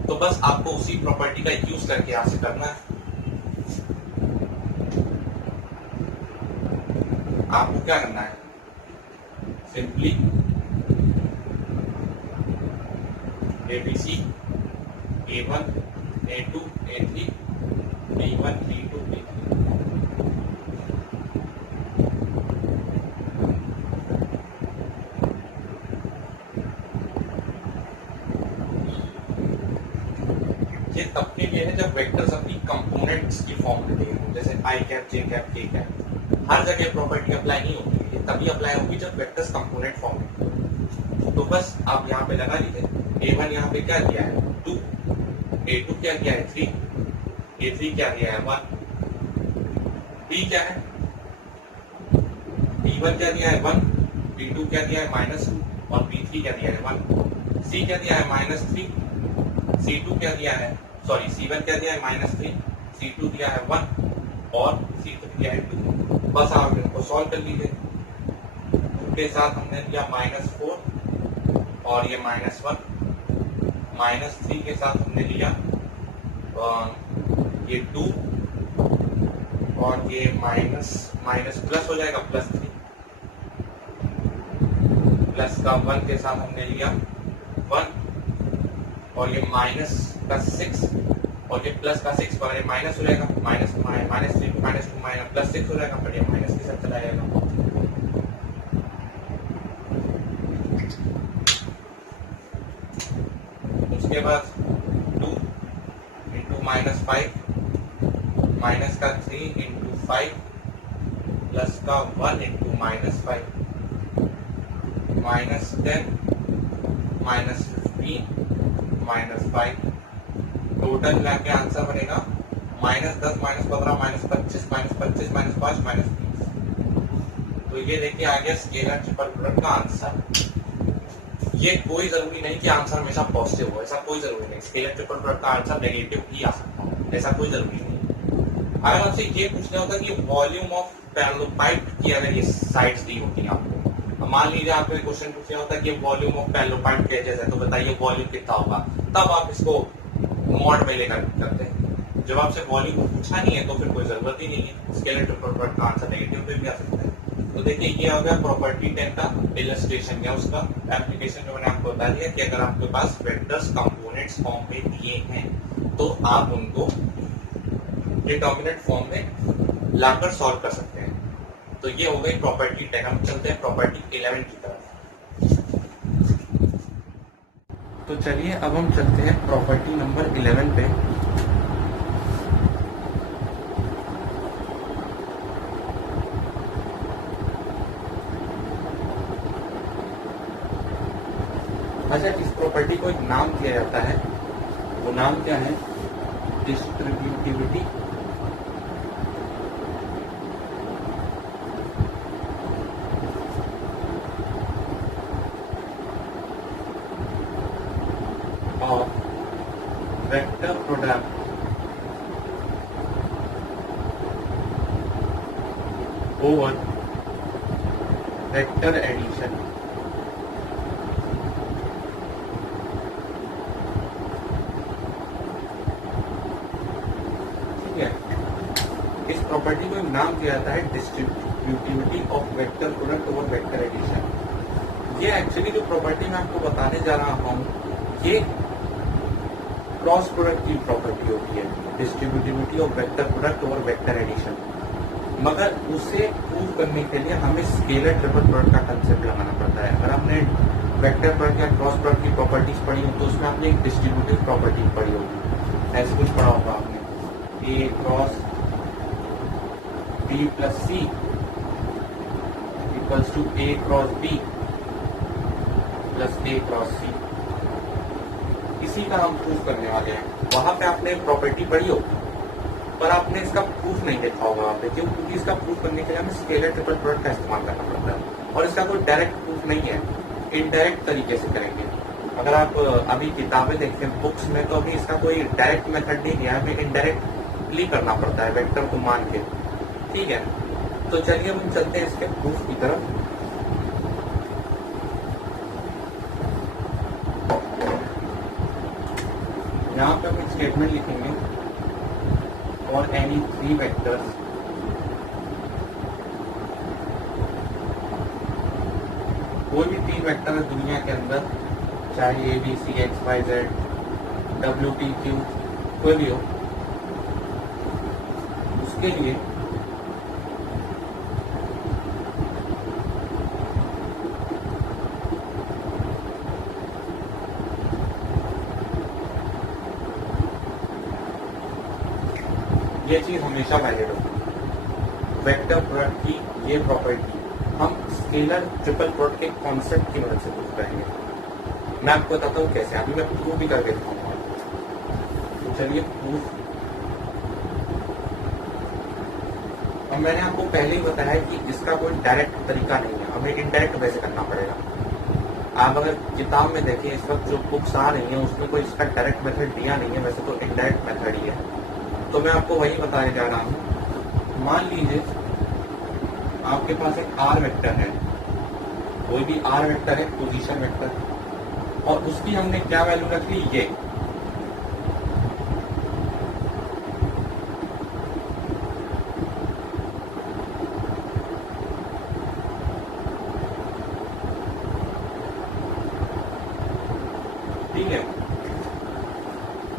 तो बस आपको उसी प्रॉपर्टी का यूज करके यहाँ से करना है। आपको क्या करना है, simply ABC A1 A2 A3 B1 B2 B3। ये तब के लिए है जब वेक्टर्स अपनी कंपोनेंट्स की फॉर्म में दिए हों, जैसे आई cap j cap k cap. हर जगह प्रॉपर्टी अप्लाई नहीं होती, ये तभी अप्लाई होगी जब वेक्टर्स कंपोनेंट फॉर्म में। तो बस आप यहाँ पे लगा लीजिए। A1 यहाँ पे क्या दिया है 2, A2 क्या दिया है 3, A3 क्या दिया है 1, B क्या है, B1 क्या दिया है 1, B2 क्या दिया है -2 और B3 क्या दिया है 1, C क्या दिया है -3, C2 क्या दिया है, सॉरी C1 क्या दिया है -3, C2 दिया है 1 और C3 दिया है 2। बस आप इनको सॉल्व कर लीजिए। उसके साथ हमने दिया -4 और ये -1, -3 के साथ हमने लिया ये 2 और ये माइनस प्लस हो जाएगा +3, प्लस का 1 के साथ हमने लिया 1 और ये माइनस का 6 और ये प्लस का 6 पर ये माइनस हो जाएगा, -3 -2 +6 हो जाएगा, पर ये माइनस के साथ चला जाएगा। उसके बाद 2 × -5 माइनस का 3 इंटू 5 प्लस का 1 इंटू -5 -10 -15 -5 टोटल मिला के आंसर बनेगा -10 -15 -25 -25 -5 -30। तो ये देखिए आ गया स्केलर ट्रिपल प्रोडक्ट का आंसर। ये कोई जरूरी नहीं कि आंसर हमेशा पॉजिटिव हो, ऐसा कोई जरूरी नहीं। स्केलर ट्रिपल प्रोडक्ट का आंसर नेगेटिव भी आ सकता है, ऐसा कोई जरूरी नहीं। अगर आपसे ये पूछना होता कि वॉल्यूम ऑफ पैरेललोपाइड की अगर ये साइड्स दी होती आपको, मान लीजिए आपको क्वेश्चन पूछना होता कि वॉल्यूम ऑफ पैरेललोपाइड केजेस है, तो बताइए वॉल्यूम कितना होगा, तब आप इसको मॉड में लेकर करते हैं। जब आपसे वॉल्यूम को पूछा नहीं है तो फिर कोई जरूरत ही नहीं है, स्केलर ट्रिपल प्रोडक्ट का आंसर नेगेटिव पे भी आ सकता है। तो देखिए ये हो गया प्रॉपर्टी 10 का इलस्ट्रेशन या उसका एप्लीकेशन जो मैंने आपको बता दिया कि अगर आपके पास वेक्टर्स कंपोनेंट्स फॉर्म में दिए हैं तो आप उनको डिटर्मिनेंट फॉर्म में लाकर सॉल्व कर सकते हैं। तो ये हो गई प्रॉपर्टी 10। हम चलते हैं प्रॉपर्टी 11 की तरफ। तो चलिए अब हम चलते हैं प्रॉपर्टी नंबर 11 पे। अच्छा, इस प्रॉपर्टी को एक नाम दिया जाता है, वो नाम क्या है? Distributivity of vector product over vector addition. इस प्रॉपर्टी को नाम दिया जाता है distributivity of vector product over vector addition. ये एक्चुअली जो प्रॉपर्टी मैं आपको बताने जा रहा हूँ ये क्रॉस प्रोडक्ट की प्रॉपर्टी होती है, distributivity of vector product over vector addition. मगर उसे प्रूव करने के लिए हमें स्केलर ट्रिपल प्रोडक्ट का कंसेप्ट लगाना पड़ता है। अगर हमने वेक्टर प्रोडक्ट या क्रॉस प्रोडक्ट की प्रॉपर्टीज पढ़ी हो तो उसमें आपने एक डिस्ट्रीब्यूटिव प्रॉपर्टी पढ़ी होगी, ऐसे कुछ पढ़ा होगा आपने, ए cross B plus C equals to A cross B plus A cross C। इसी का हम प्रूफ करने वाले हैं। वहां पे आपने प्रॉपर्टी पढ़ी हो पर आपने इसका प्रूफ नहीं देखा होगा वहां पे, क्यों? क्योंकि इसका प्रूफ करने के लिए हमें स्केलर ट्रिपल प्रोडक्ट का इस्तेमाल करना पड़ता है और इसका कोई डायरेक्ट प्रूफ नहीं है, इनडायरेक्ट तरीके से करेंगे। अगर आप अभी किताबें देखते हैं बुक्स में तो अभी इसका कोई डायरेक्ट मेथड नहीं है, हमें इनडायरेक्टली करना पड़ता है वेक्टर को मान के। ठीक है, तो चलिए हम चलते हैं इसके प्रूफ की तरफ। यहाँ पे हम एक स्टेटमेंट लिखेंगे और एनी 3 वेक्टर्स कोई भी 3 वेक्टर है दुनिया के अंदर, चाहे A B C X Y Z W T Q कोई भी हो, उसके लिए ये चीज हमेशा वैलिड होगी। वेक्टर प्रोडक्ट की ये प्रॉपर्टी हम स्केलर ट्रिपल प्रोडक्ट के कॉन्सेप्ट की मदद से प्रूव करेंगे। मैं आपको बताता हूँ कैसे, अभी मैं प्रूव भी करके दिखाऊंगा। तो चलिए प्रूफ। अब मैंने आपको पहले ही बताया कि इसका कोई डायरेक्ट तरीका नहीं है, हमें इनडायरेक्ट वैसे करना पड़ेगा। आप अगर किताब में देखें इस वक्त जो बुक्स आ रही है उसमें कोई इसका डायरेक्ट मेथड दिया नहीं है, वैसे तो इनडायरेक्ट मेथड ही है। तो मैं आपको वही बताने जा रहा हूँ। मान लीजिए आपके पास एक आर वेक्टर है, कोई भी आर वेक्टर है, पोजीशन वेक्टर, और उसकी हमने क्या वैल्यू रखी? ये। ठीक है,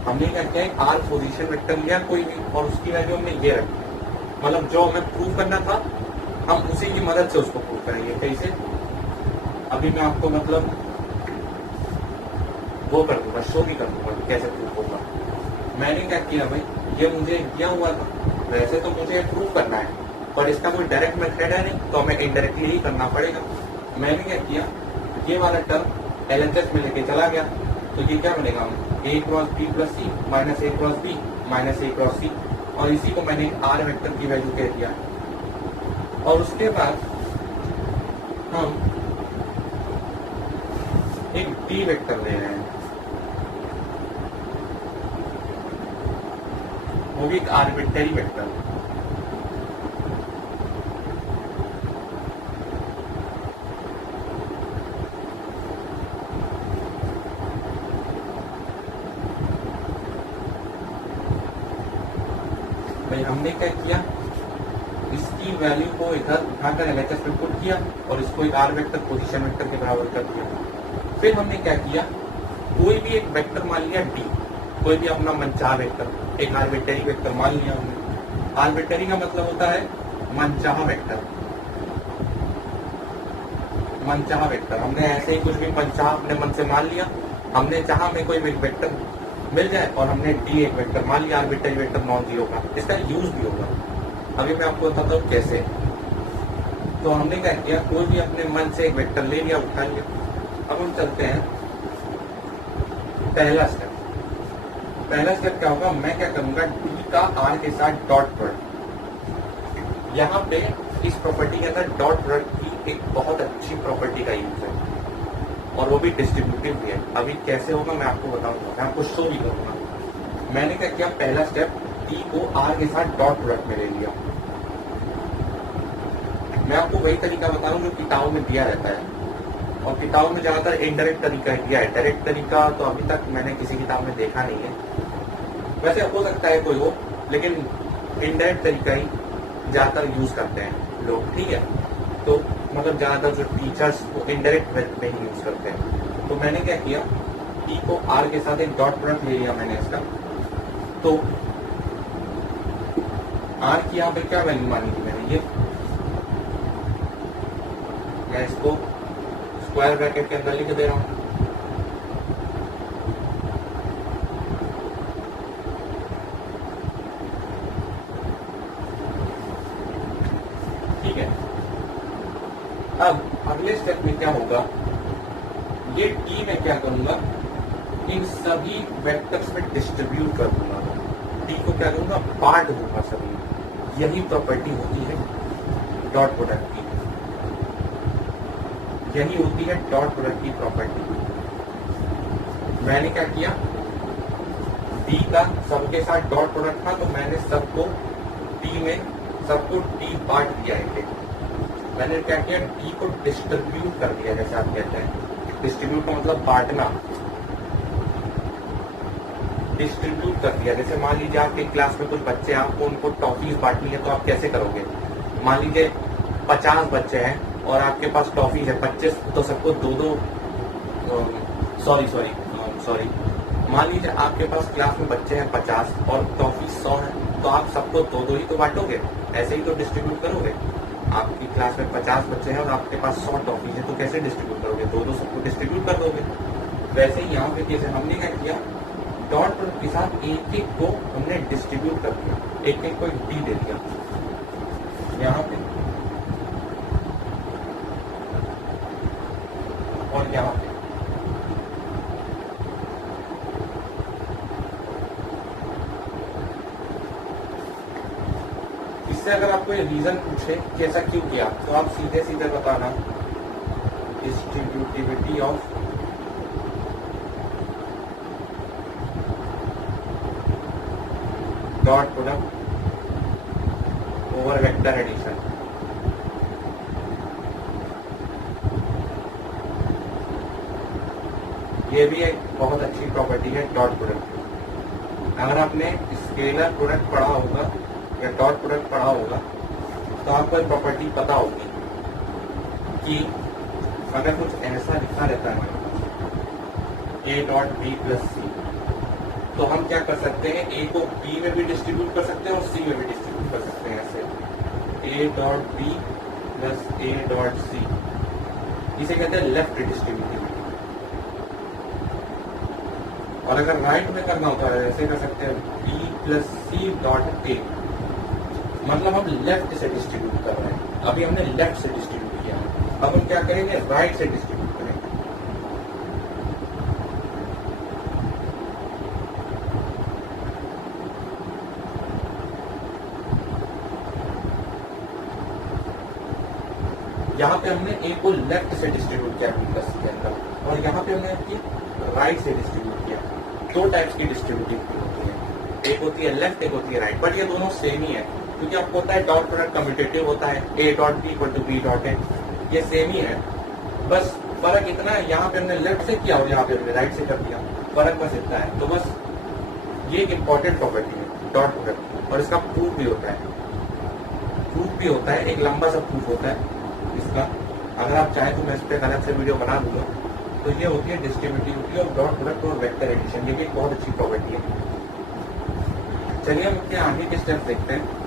हमने क्या किया, आर पोजीशन वेक्टर लिया कोई भी और उसकी वैल्यू हमने ये रखी। मतलब जो हमें प्रूव करना था हम उसी की मदद से उसको प्रूव करेंगे। कैसे? अभी मैं आपको मतलब वो कर दूंगा, शो भी कर दूंगा कि कैसे प्रूव होगा। मैंने क्या किया भाई, ये मुझे दिया हुआ था वैसे तो मुझे प्रूव करना है, पर इसका कोई डायरेक्ट मेथड है नहीं, तो हमें इनडायरेक्टली ही करना पड़ेगा। मैंने क्या किया, ये वाला टर्म LHS में लेके चला गया, तो ये क्या बनेगा, a cross b plus C minus a cross b minus a cross C, और इसी को मैंने r वेक्टर की वैल्यू कह दिया। और उसके बाद हम एक d वेक्टर ले रहे हैं, वो भी एक आर्बिट्ररी वेक्टर। भाई हमने क्या किया, इसकी वैल्यू को इधर उठाकर LHS में पुट किया और इसको एक आर वेक्टर पोजीशन वेक्टर के बराबर कर दिया। फिर हमने क्या किया, कोई भी एक वेक्टर मान लिया d, कोई भी अपना मनचाहा वेक्टर, एक आर्बिट्ररी वेक्टर मान लिया हमने। आर्बिट्ररी का मतलब होता है मनचाहा वेक्टर। मनचाहा वेक्टर हमने ऐसे ही कुछ भी मनचाहा अपने मन से मान लिया, हमने चाहा हमें कोई वेक्टर मिल जाए और हमने d एक वेक्टर मान लिया, आर्बिट्ररी वेक्टर नॉन जीरो का। इसका यूज भी होगा, अभी मैं आपको बताता हूँ कैसे। तो हमने क्या किया, कोई भी अपने मन से एक वेक्टर ले लिया, उठा लिया। अब हम चलते हैं पहला स्टेप। पहला स्टेप क्या होगा, मैं क्या करूंगा, d का r के साथ डॉट प्रोडक्ट। यहाँ पे इस प्रॉपर्टी के अंदर डॉट प्रोडक्ट की एक बहुत अच्छी प्रॉपर्टी का यूज है, और वो भी डिस्ट्रीब्यूटिव भी है। अभी कैसे होगा मैं आपको बताऊंगा, मैं आपको शो भी करूंगा। मैंने क्या किया, पहला स्टेप d को r के साथ डॉट प्रोडक्ट में ले लिया। मैं आपको वही तरीका बता रहा हूँ जो किताबों में दिया रहता है, और किताबों में ज्यादातर इनडायरेक्ट तरीका दिया है। डायरेक्ट तरीका तो अभी तक मैंने किसी किताब में देखा नहीं है, वैसे हो सकता है कोई हो, लेकिन इनडायरेक्ट तरीका ही ज्यादातर यूज करते हैं लोग, ठीक है। तो मतलब ज्यादातर जो टीचर्स वो इनडायरेक्ट में ही यूज करते हैं। तो मैंने क्या किया, d को r के साथ एक डॉट प्रोडक्ट ले लिया मैंने इसका। तो r की यहाँ पे क्या वैल्यू मानी थी मैंने, ये मैं इसको स्क्वायर ब्रैकेट के अंदर लिख दे रहा हूं। ठीक है, अब अगले स्टेप में क्या होगा, ये t में क्या करूंगा, इन सभी वेक्टर्स में डिस्ट्रीब्यूट कर दूंगा। t को क्या करूंगा, बांट दूंगा सभी। यही प्रॉपर्टी होती है डॉट प्रोडक्ट की, यही होती है डॉट प्रोडक्ट की प्रॉपर्टी। मैंने क्या किया, d का सबके साथ डॉट प्रोडक्ट था, तो मैंने सबको t में सबको t बांट दिया है। मैंने क्या किया, d को डिस्ट्रीब्यूट कर दिया, जैसे आप कहते हैं। डिस्ट्रीब्यूट का मतलब बांटना, डिस्ट्रीब्यूट कर दिया। जैसे मान लीजिए आपके क्लास में कुछ बच्चे हैं, आपको उनको टॉफीज बांटनी है, तो आप कैसे करोगे। मान लीजिए 50 बच्चे हैं और आपके पास टॉफीज है 25, तो सबको दो दो सॉरी मान लीजिए आपके पास क्लास में बच्चे हैं 50 और टॉफी 100 है, तो आप सबको दो दो ही तो बांटोगे, ऐसे ही तो डिस्ट्रीब्यूट करोगे। आपकी क्लास में 50 बच्चे हैं और आपके पास 100 टॉफीज है, तो कैसे डिस्ट्रीब्यूट करोगे, दो दो सबको डिस्ट्रीब्यूट कर दोगे। वैसे ही यहाँ पे जैसे हमने क्या किया, डॉट प्रोडक्ट के साथ एक एक को हमने डिस्ट्रीब्यूट कर दिया, एक एक को डी दे दिया यहाँ पे और यहाँ पे। इससे अगर आपको ये रीजन पूछे कि ऐसा क्यों किया, तो आप सीधे सीधे बताना distributivity of dot product over vector addition. ये भी एक बहुत अच्छी प्रॉपर्टी है डॉट प्रोडक्ट। अगर आपने स्केलर प्रोडक्ट पढ़ा होगा या डॉट प्रोडक्ट पढ़ा होगा, तो आपको एक प्रॉपर्टी पता होगी कि अगर कुछ ऐसा लिखा रहता है a डॉट बी प्लस सी, तो हम क्या कर सकते हैं, a को b में भी डिस्ट्रीब्यूट कर सकते हैं और c में भी डिस्ट्रीब्यूट कर सकते हैं। ऐसे a dot B plus a dot C, इसे कहते हैं लेफ्ट डिस्ट्रीब्यूटिविटी। और अगर राइट में करना होता है, ऐसे कर सकते हैं b plus C dot a, मतलब हम लेफ्ट से डिस्ट्रीब्यूट कर रहे हैं। अभी हमने लेफ्ट से डिस्ट्रीब्यूट किया है, अब हम क्या करेंगे, राइट से डिस्ट्रीब्यूट करेंगे। यहाँ पे हमने ए को लेफ्ट से डिस्ट्रीब्यूट किया प्लस के अंदर, और यहाँ पे हमने राइट से डिस्ट्रीब्यूट किया। दो टाइप्स की डिस्ट्रीब्यूटिव होती है, एक होती है लेफ्ट, एक होती है राइट, बट ये दोनों सेम ही है, क्योंकि आपको होता है डॉट प्रोडक्ट कम्यूटेटिव होता है, A dot B equal to B dot A, ये सेम ही है। बस फर्क इतना है, यहाँ पे हमने लेफ्ट से किया और यहाँ पे हमने राइट से कर दिया, फर्क बस इतना है। तो बस ये एक इम्पॉर्टेंट प्रॉपर्टी है डॉट प्रोडक्ट, और इसका प्रूफ भी होता है, एक लंबा सा प्रूफ होता है इसका। अगर आप चाहें तो मैं इस पर अलग से वीडियो बना दूंगा। तो ये होती है डिस्ट्रीब्यूटिविटी ऑफ डॉट प्रोडक्ट और वेक्टर एडिशन, ये भी एक बहुत अच्छी प्रॉपर्टी है। चलिए हम इसके आगे के स्टेप देखते हैं।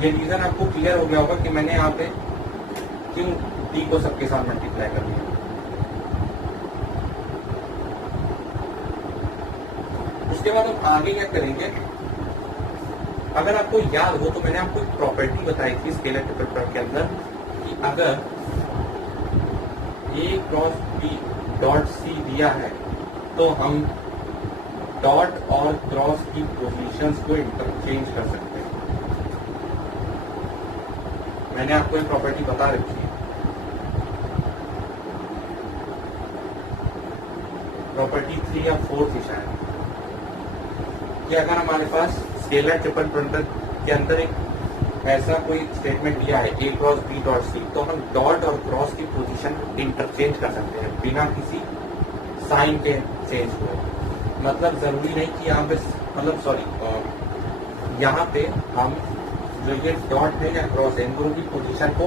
ये रीजन आपको क्लियर हो गया होगा कि मैंने यहाँ पे क्यों टी को सबके साथ मल्टीप्लाई कर दिया। उसके बाद हम आगे क्या करेंगे, अगर आपको याद हो तो मैंने आपको एक प्रॉपर्टी बताई थी स्केलर ट्रिपल प्रोडक्ट के अंदर कि अगर ए क्रॉस बी डॉट सी दिया है तो हम डॉट और क्रॉस की पोजीशंस को इंटरचेंज कर सकते हैं। मैंने आपको एक प्रॉपर्टी बता रखी है, प्रॉपर्टी 3 या 4 थी शायद, कि अगर हमारे पास स्केलर ट्रिपल प्रोडक्ट के अंदर एक ऐसा कोई स्टेटमेंट दिया है ए क्रॉस बी डॉट सी, तो हम डॉट और क्रॉस की पोजीशन इंटरचेंज कर सकते हैं बिना किसी साइन के चेंज हुए। मतलब जरूरी नहीं कि यहाँ पे, मतलब सॉरी, यहाँ पे हम जो ये डॉट है या क्रॉस है, इन दोनों की पोजीशन को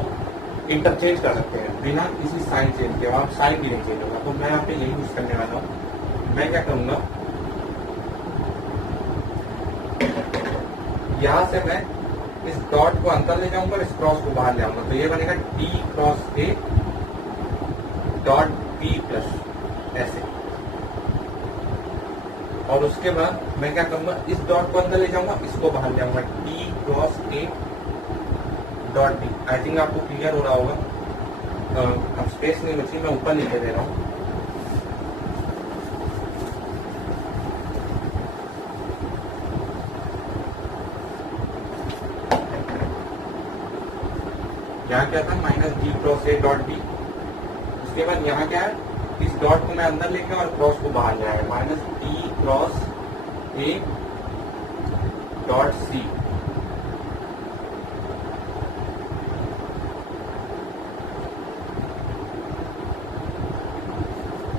इंटरचेंज कर सकते हैं बिना किसी साइन चेंज के। आप साइन भी नहीं चेंज होगा, तो मैं यहाँ पे यही यूज करने वाला हूँ। मैं क्या करूंगा, यहां से मैं इस डॉट को अंदर ले जाऊंगा और इस क्रॉस को बाहर ले आऊंगा, तो ये बनेगा D cross A dot B plus ऐसे। और उसके बाद मैं क्या करूंगा, इस डॉट को अंदर ले जाऊंगा, इसको बाहर ले आऊंगा, D cross A dot B. I think आपको क्लियर हो रहा होगा। अब स्पेस नहीं बची, मैं ऊपर लिखे दे रहा हूँ। यहाँ क्या था, minus D cross A dot B. उसके बाद यहाँ क्या है, इस डॉट को मैं अंदर लेके और क्रॉस को बाहर ले आया, minus D cross A dot C.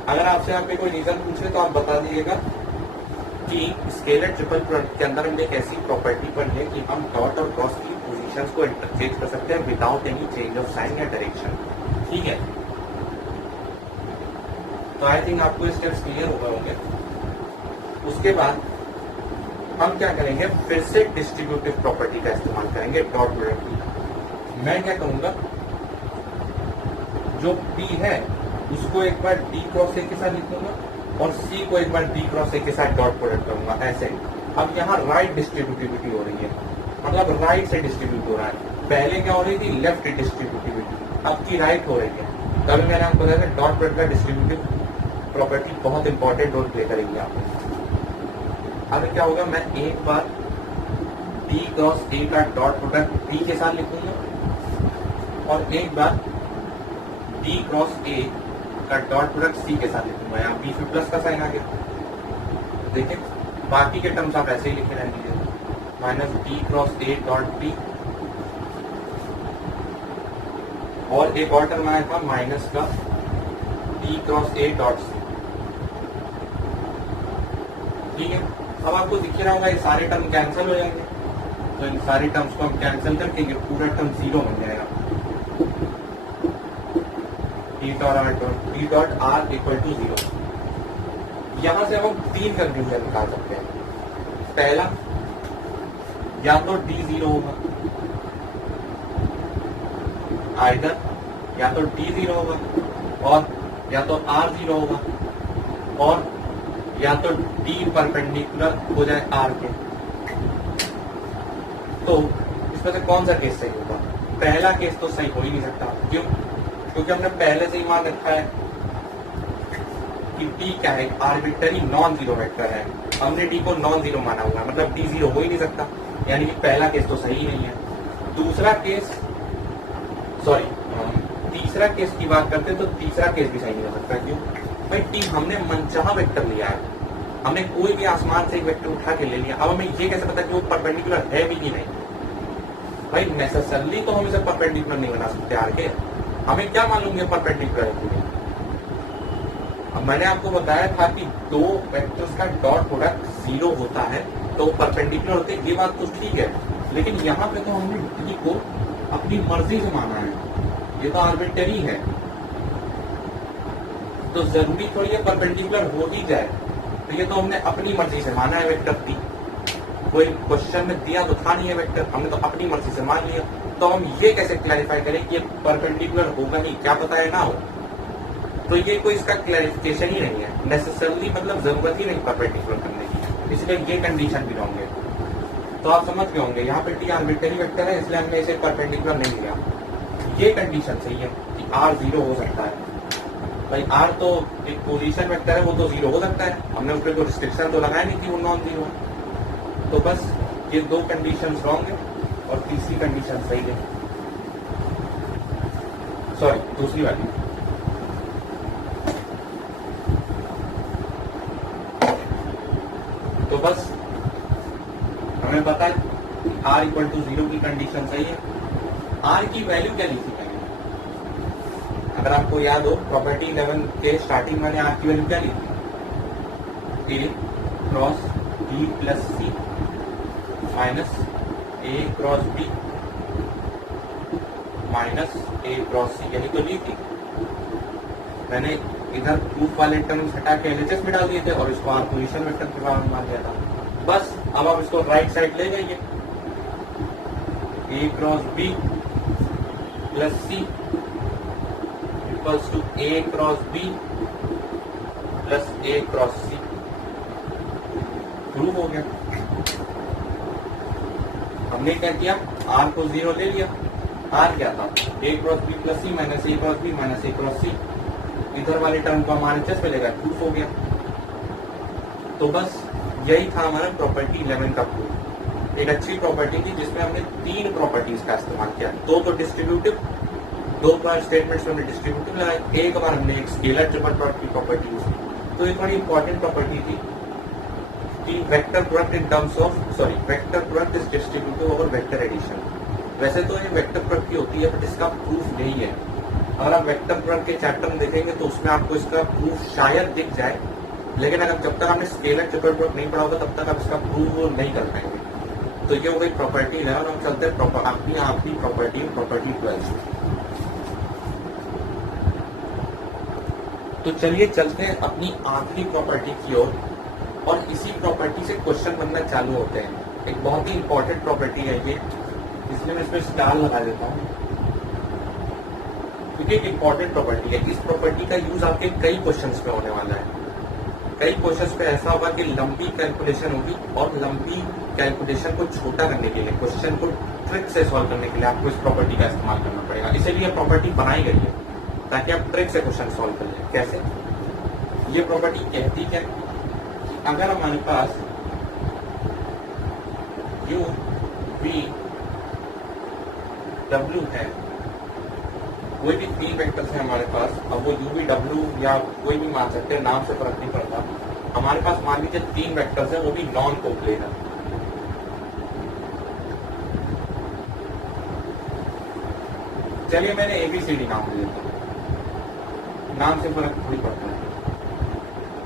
अगर आपसे यहाँ पे कोई रीजन पूछे तो आप बता दीजिएगा कि स्केलर ट्रिपल प्रोडक्ट के अंदर हमने एक ऐसी प्रॉपर्टी पर है कि हम डॉट और क्रॉस की पोजीशंस को इंटरचेंज कर सकते हैं without any change of sine या डायरेक्शन। ठीक है, तो आई थिंक आपको स्टेप्स क्लियर हो गए होंगे। उसके बाद हम क्या करेंगे, फिर से डिस्ट्रीब्यूटिव प्रॉपर्टी का इस्तेमाल करेंगे डॉट प्रोडक्ट की। मैं क्या करूंगा, जो पी है उसको एक बार डी क्रॉस ए के साथ लिखूंगा और सी को एक बार डी क्रॉस ए के साथ डॉट प्रोडक्ट करूंगा ऐसे। अब यहाँ राइट डिस्ट्रीब्यूटिविटी हो रही है, मतलब राइट से डिस्ट्रीब्यूट हो रहा है। पहले क्या हो रही थी, लेफ्ट डिस्ट्रीब्यूटिविटी, अब की राइट हो रही है। तभी मैंने आपको बताया डॉट प्रोडक्ट का डिस्ट्रीब्यूटिव प्रॉपर्टी बहुत इंपॉर्टेंट रोल प्ले करेगी आप। अब क्या होगा, मैं एक बार डी क्रॉस ए का डॉट प्रोडक्ट डी के साथ लिखूंगा और एक बार डी क्रॉस ए का डॉट प्रोडक्ट सी के साथ लिखूंगा। यहाँ बी फिर प्लस का साइन आ गया। देखिए बाकी के टर्म्स आप ऐसे ही लिखे रहने दीजिए, minus D cross A dot B. और एक और टर्म आया था माइनस का D cross A dot C. ठीक है, अब आपको दिख रहा होगा ये सारे टर्म कैंसिल हो जाएंगे, तो इन सारी टर्म्स को हम कैंसिल करके ये पूरा टर्म जीरो बन जाएगा। D dot R equal to zero. यहां से हम तीन कंक्लूजन निकाल सकते हैं। पहला, या तो डी जीरो होगा, आइदर या तो डी 0 होगा और या तो आर 0 होगा और या तो डी परपेंडिकुलर हो जाए आर के। तो इसमें से कौन सा केस सही होगा? पहला केस तो सही हो ही नहीं सकता। क्यों? क्योंकि हमने पहले से ही मान रखा है कि डी क्या है, आर्बिट्ररी नॉन जीरो वेक्टर है। हमने डी को नॉन जीरो माना हुआ है, मतलब डी 0 हो ही नहीं सकता, यानी कि पहला केस तो सही ही नहीं है। दूसरा केस तीसरा केस की बात करते हैं तो तीसरा केस भी सही नहीं हो सकता। क्यों भाई? टी हमने मनचाहा वेक्टर लिया है, हमने कोई भी आसमान से एक वेक्टर उठा के ले लिया। अब हमें ये कैसे पता कि वो परपेंडिकुलर है भी कि नहीं? भाई नेसेसरली तो हम इसे परपेंडिकुलर नहीं बना सकते आर के, हमें क्या मालूम है परपेंडिकुलर है कि नहीं? अब मैंने आपको बताया था कि दो वेक्टर्स का डॉट प्रोडक्ट 0 होता है तो परपेंडिकुलर होते हैं, ये बात तो ठीक है, लेकिन यहाँ पे तो हमने डी को अपनी मर्जी से माना है, ये तो आर्बिट्ररी है, तो जरूरी थोड़ी है परपेंडिकुलर हो ही जाए। तो ये तो हमने अपनी मर्जी से माना है वेक्टर टी, कोई क्वेश्चन में दिया तो था नहीं है वेक्टर, हमने तो अपनी मर्जी से मान लिया। तो हम ये कैसे क्लैरिफाई करें कि ये परपेंडिकुलर होगा नहीं, क्या पता है ना हो? तो ये कोई इसका क्लैरिफिकेशन ही नहीं है, नेसेसरली मतलब जरूरत ही नहीं परपेंडिकुलर करने की, इसलिए ये कंडीशन भी रॉन्ग है। तो आप समझ गए होंगे यहाँ पे टी आर्बिट्ररी वेक्टर है, इसलिए हमने इसे परपेंडिकुलर नहीं लिया। ये कंडीशन सही है कि आर 0 हो सकता है। भाई आर तो एक पोजीशन वेक्टर है, वो तो 0 हो सकता है, हमने उस पर कोई रिस्ट्रिक्शन तो लगाया नहीं कि वो नॉन 0 है। तो बस ये दो कंडीशन रॉन्ग है और तीसरी कंडीशन सही है, सॉरी दूसरी वाली। तो बस हमें पता है आर इक्वल टू 0 की कंडीशन सही है। आर की वैल्यू क्या लिखी मैंने? अगर आपको याद हो प्रॉपर्टी 11 के स्टार्टिंग मैंने आर की वैल्यू क्या लिखी? ए cross B plus C minus ए क्रॉस बी माइनस ए क्रॉस सी, यही तो लिखी। मैंने इधर प्रूफ वाले टर्म्स हटा के एलएचएस में डाल दिए थे और इसको आर पोजीशन वेक्टर के बारे में मान लिया था। बस अब आप इसको राइट साइड ले जाइए, A cross B plus C equals to A cross B plus A cross C, proof हो गया। हमने क्या किया? आर को 0 ले लिया। आर क्या था? ए cross B plus C minus ए क्रॉस बी माइनस ए क्रॉस सी, इधर वाले टर्म को हमारे चेस में लेगा, प्रूफ हो गया। तो बस यही था हमारा प्रॉपर्टी 11 का प्रूफ। एक अच्छी प्रॉपर्टी थी जिसमें हमने 3 प्रॉपर्टीज का इस्तेमाल किया, दो तो डिस्ट्रीब्यूटिव, 2 बार स्टेटमेंट्स में हमने डिस्ट्रीब्यूटिव लगाया, एक बार हमने एक स्केलर ट्रिपल प्रोडक्ट की प्रॉपर्टी यूज की। तो ये थोड़ी इंपॉर्टेंट प्रॉपर्टी थी कि vector product in terms of vector product is distributive over vector addition. वैसे तो ये वेक्टर प्रोडक्ट की होती है बट इसका प्रूफ नहीं है। अगर आप वेक्टर प्रोडक्ट के चैप्टर में देखेंगे तो उसमें आपको इसका प्रूफ शायद दिख जाए, लेकिन अगर जब तक आपने स्केलर ट्रिपल प्रोडक्ट नहीं पढ़ा होगा तब तक आप इसका प्रूफ नहीं कर पाएंगे। तो ये हो गई प्रॉपर्टी 11 और हम चलते हैं अपनी आपकी प्रॉपर्टी 12। तो चलिए चलते हैं अपनी आखिरी प्रॉपर्टी की ओर और इसी प्रॉपर्टी से क्वेश्चन बनना चालू होते हैं। एक बहुत ही इंपॉर्टेंट प्रॉपर्टी है ये, इसलिए मैं इसमें स्टार लगा देता हूँ क्योंकि एक इंपॉर्टेंट प्रॉपर्टी है। इस प्रॉपर्टी का यूज आपके कई क्वेश्चंस में होने वाला है। कई क्वेश्चंस पे ऐसा होगा कि लंबी कैलकुलेशन होगी और लंबी कैलकुलेशन को छोटा करने के लिए, क्वेश्चन को ट्रिक से सॉल्व करने के लिए आपको इस प्रॉपर्टी का इस्तेमाल करना पड़ेगा। इसीलिए प्रॉपर्टी बनाई गई है ताकि आप ट्रिक से क्वेश्चन सॉल्व कर लें। कैसे? ये प्रॉपर्टी कहती है अगर हमारे पास u v w है, कोई भी 3 वेक्टर्स है हमारे पास, अब वो u v w या कोई भी मान सकते हैं, नाम से फर्क नहीं पड़ता। हमारे पास मान लीजिए 3 वेक्टर्स है, वो भी नॉन कोप्लेनर। चलिए मैंने ABCD नाम दे देता हूँ, नाम से फर्क थोड़ी पड़ता है।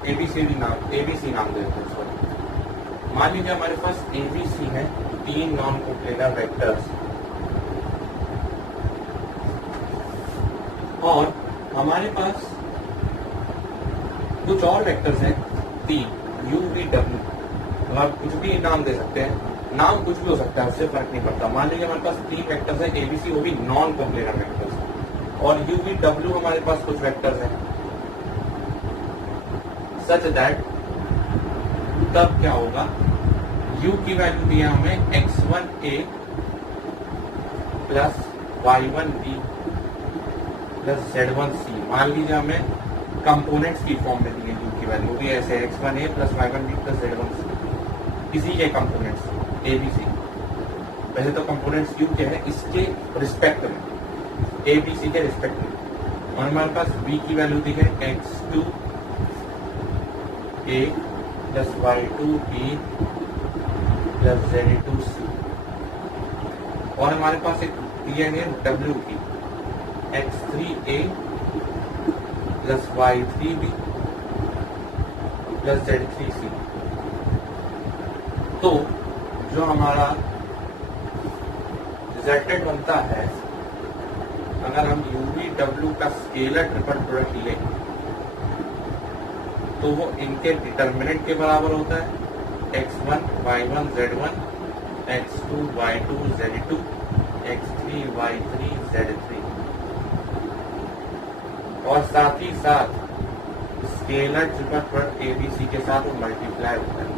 ABC नाम दे देते हैं। सॉरी, मान लीजिए हमारे पास ABC है 3 नॉन कोप्लेनर वेक्टर्स और हमारे पास कुछ और वेक्टर्स हैं 3 u v w। तो आप कुछ भी नाम दे सकते हैं, नाम कुछ भी हो सकता है, उससे फर्क नहीं पड़ता। मान लीजिए हमारे पास 3 वेक्टर्स हैं ABC, वो भी नॉन कोप्लेनर वेक्टर्स। और u v w हमारे पास कुछ वेक्टर्स हैं सच दैट तब क्या होगा, u की वैल्यू दिया हमें x1a plus y1b plus z1c। मान लीजिए हमें कंपोनेंट्स की फॉर्म में दी है u की वैल्यू भी ऐसे x1a plus y1b plus z1c, इसी के कंपोनेंट्स a b c। पहले तो कंपोनेंट्स u के हैं इसके रिस्पेक्ट में, a b c के रिस्पेक्ट में, और हमारे पास b की वैल्यू दी है x2 a plus y2 b plus z2 c, और हमारे पास एक दिया है w की x3 a plus y3 b plus z3 c। तो जो हमारा रिजल्टेंट बनता है, अगर हम UVW का स्केलर ट्रिपल प्रोडक्ट लें तो वो इनके डिटर्मिनेंट के बराबर होता है, x1 y1 z1, x2 y2 z2, x3 y3 z3, और साथ ही साथ स्केलर ट्रिपल प्रोडक्ट ABC के साथ वो मल्टीप्लाई होता है।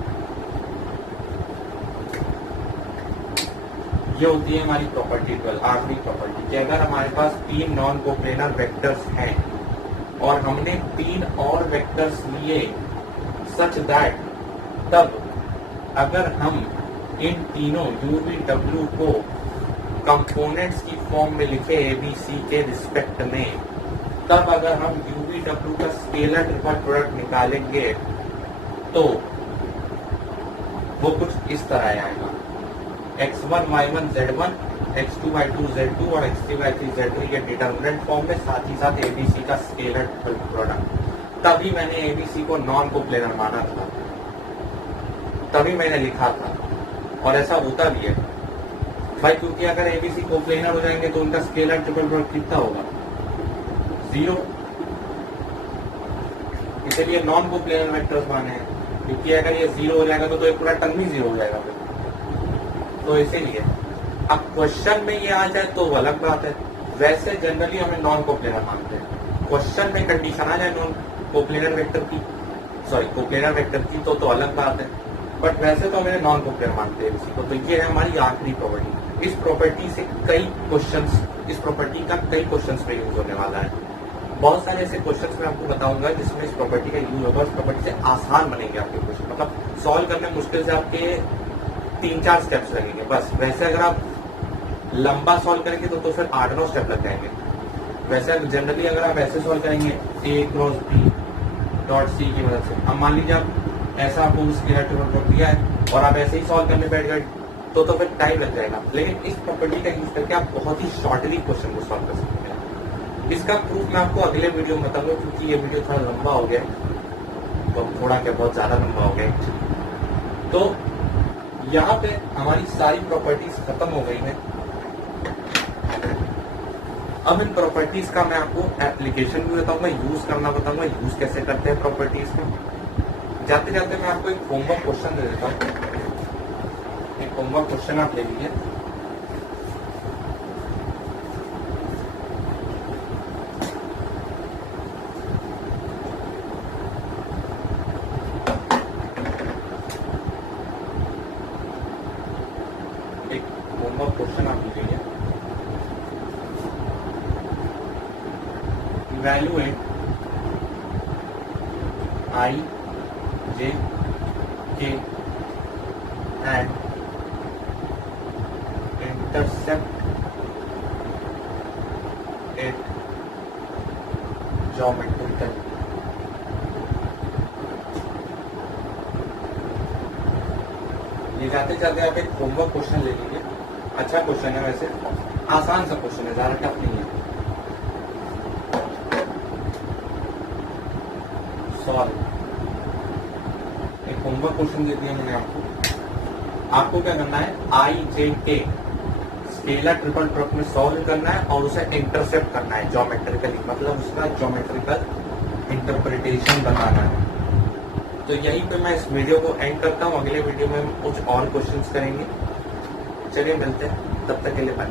ये होती है हमारी प्रॉपर्टी 12, आखिरी प्रॉपर्टी, कि अगर हमारे पास 3 नॉन कोप्लेनर वेक्टर्स हैं और हमने 3 और वेक्टर्स लिए सच दैट, तब अगर हम इन तीनों UVW को कंपोनेंट्स की फॉर्म में लिखे ABC के रिस्पेक्ट में, तब अगर हम UVW का स्केलर ट्रिपल प्रोडक्ट निकालेंगे तो वो कुछ इस तरह आएगा, x1 y1 z1, x2 y2 z2 और x3 y3 z3 के डिटरमिनेंट फॉर्म में, साथ ही साथ ABC का स्केलर प्रोडक्ट। तभी मैंने ABC को नॉन कोप्लेनर माना था, तभी मैंने लिखा था, और ऐसा होता भी है भाई, क्योंकि अगर ABC कोप्लेनर हो जाएंगे तो उनका स्केलर ट्रिपल प्रोडक्ट कितना होगा, 0। इसलिए नॉन कोप्लेनर वेक्टर्स माने हैं, क्योंकि अगर ये 0 हो जाएगा तो ये पूरा टर्म ही 0 हो जाएगा फिर। तो इसीलिए अब क्वेश्चन में ये आ जाए तो अलग बात है, वैसे जनरली हमें नॉन कोप्लेनर मानते हैं। क्वेश्चन में कंडीशन आ जाए नॉन कोप्लेनर वेक्टर की, सॉरी कोप्लेनर वेक्टर की, तो अलग बात है, बट वैसे तो हमें नॉन कोप्लेनर मानते हैं इसी को। तो ये है हमारी आखिरी प्रॉपर्टी। इस प्रॉपर्टी से कई क्वेश्चंस, इस प्रॉपर्टी का कई क्वेश्चंस में यूज होने वाला है। बहुत सारे ऐसे क्वेश्चंस मैं आपको बताऊंगा जिसमें इस प्रॉपर्टी का यूज होगा। इस प्रॉपर्टी से आसान बनेंगे आपके क्वेश्चन, मतलब सॉल्व करने मुश्किल से आपके 3-4 स्टेप्स लगेंगे बस। वैसे अगर आप लंबा सॉल्व करेंगे तो फिर 8-9 स्टेप लग जाएंगे। वैसे जनरली अगर आप ऐसे सॉल्व करेंगे a cross b dot c की मदद से, अब मान लीजिए आप ऐसा आपको स्केलर ट्रिपल प्रोडक्ट दिया है और आप ऐसे ही सॉल्व करने बैठ गए तो फिर टाइम लग जाएगा। लेकिन इस प्रॉपर्टी का यूज करके आप बहुत ही शॉर्टली क्वेश्चन को सॉल्व कर सकते हैं। इसका प्रूफ मैं आपको अगले वीडियो में बताऊंगा, क्योंकि ये वीडियो थोड़ा लंबा हो गया, तो थोड़ा क्या बहुत ज्यादा लंबा हो गया एक्चुअली। तो यहाँ पे हमारी सारी प्रॉपर्टीज खत्म हो गई हैं। अब इन प्रॉपर्टीज का मैं आपको एप्लीकेशन भी बताऊंगा, यूज करना बताऊंगा, यूज कैसे करते हैं प्रॉपर्टीज को। जाते जाते मैं आपको एक होमवर्क क्वेश्चन दे देता हूँ। एक होमवर्क क्वेश्चन आप ले लीजिए। एक होमवर्क क्वेश्चन आप ले लीजिए। Evaluate I, J, K and intercept at geometrical ये जाते जाते आप एक होमवर्क क्वेश्चन ले लीजिए। अच्छा क्वेश्चन है, वैसे आसान सा क्वेश्चन है, ज्यादा टफ नहीं है। सॉल्व एक होमवर्क क्वेश्चन दे दिया मैंने आपको क्या करना है, IJK स्केलर ट्रिपल प्रोडक्ट में सॉल्व करना है और उसे इंटरसेप्ट करना है ज्योमेट्रिकली, मतलब उसका ज्योमेट्रिकल इंटरप्रिटेशन बनाना है। तो यहीं पे मैं इस वीडियो को एंड करता हूँ। अगले वीडियो में हम कुछ और क्वेश्चंस करेंगे। चलिए मिलते हैं, तब तक के लिए बाय।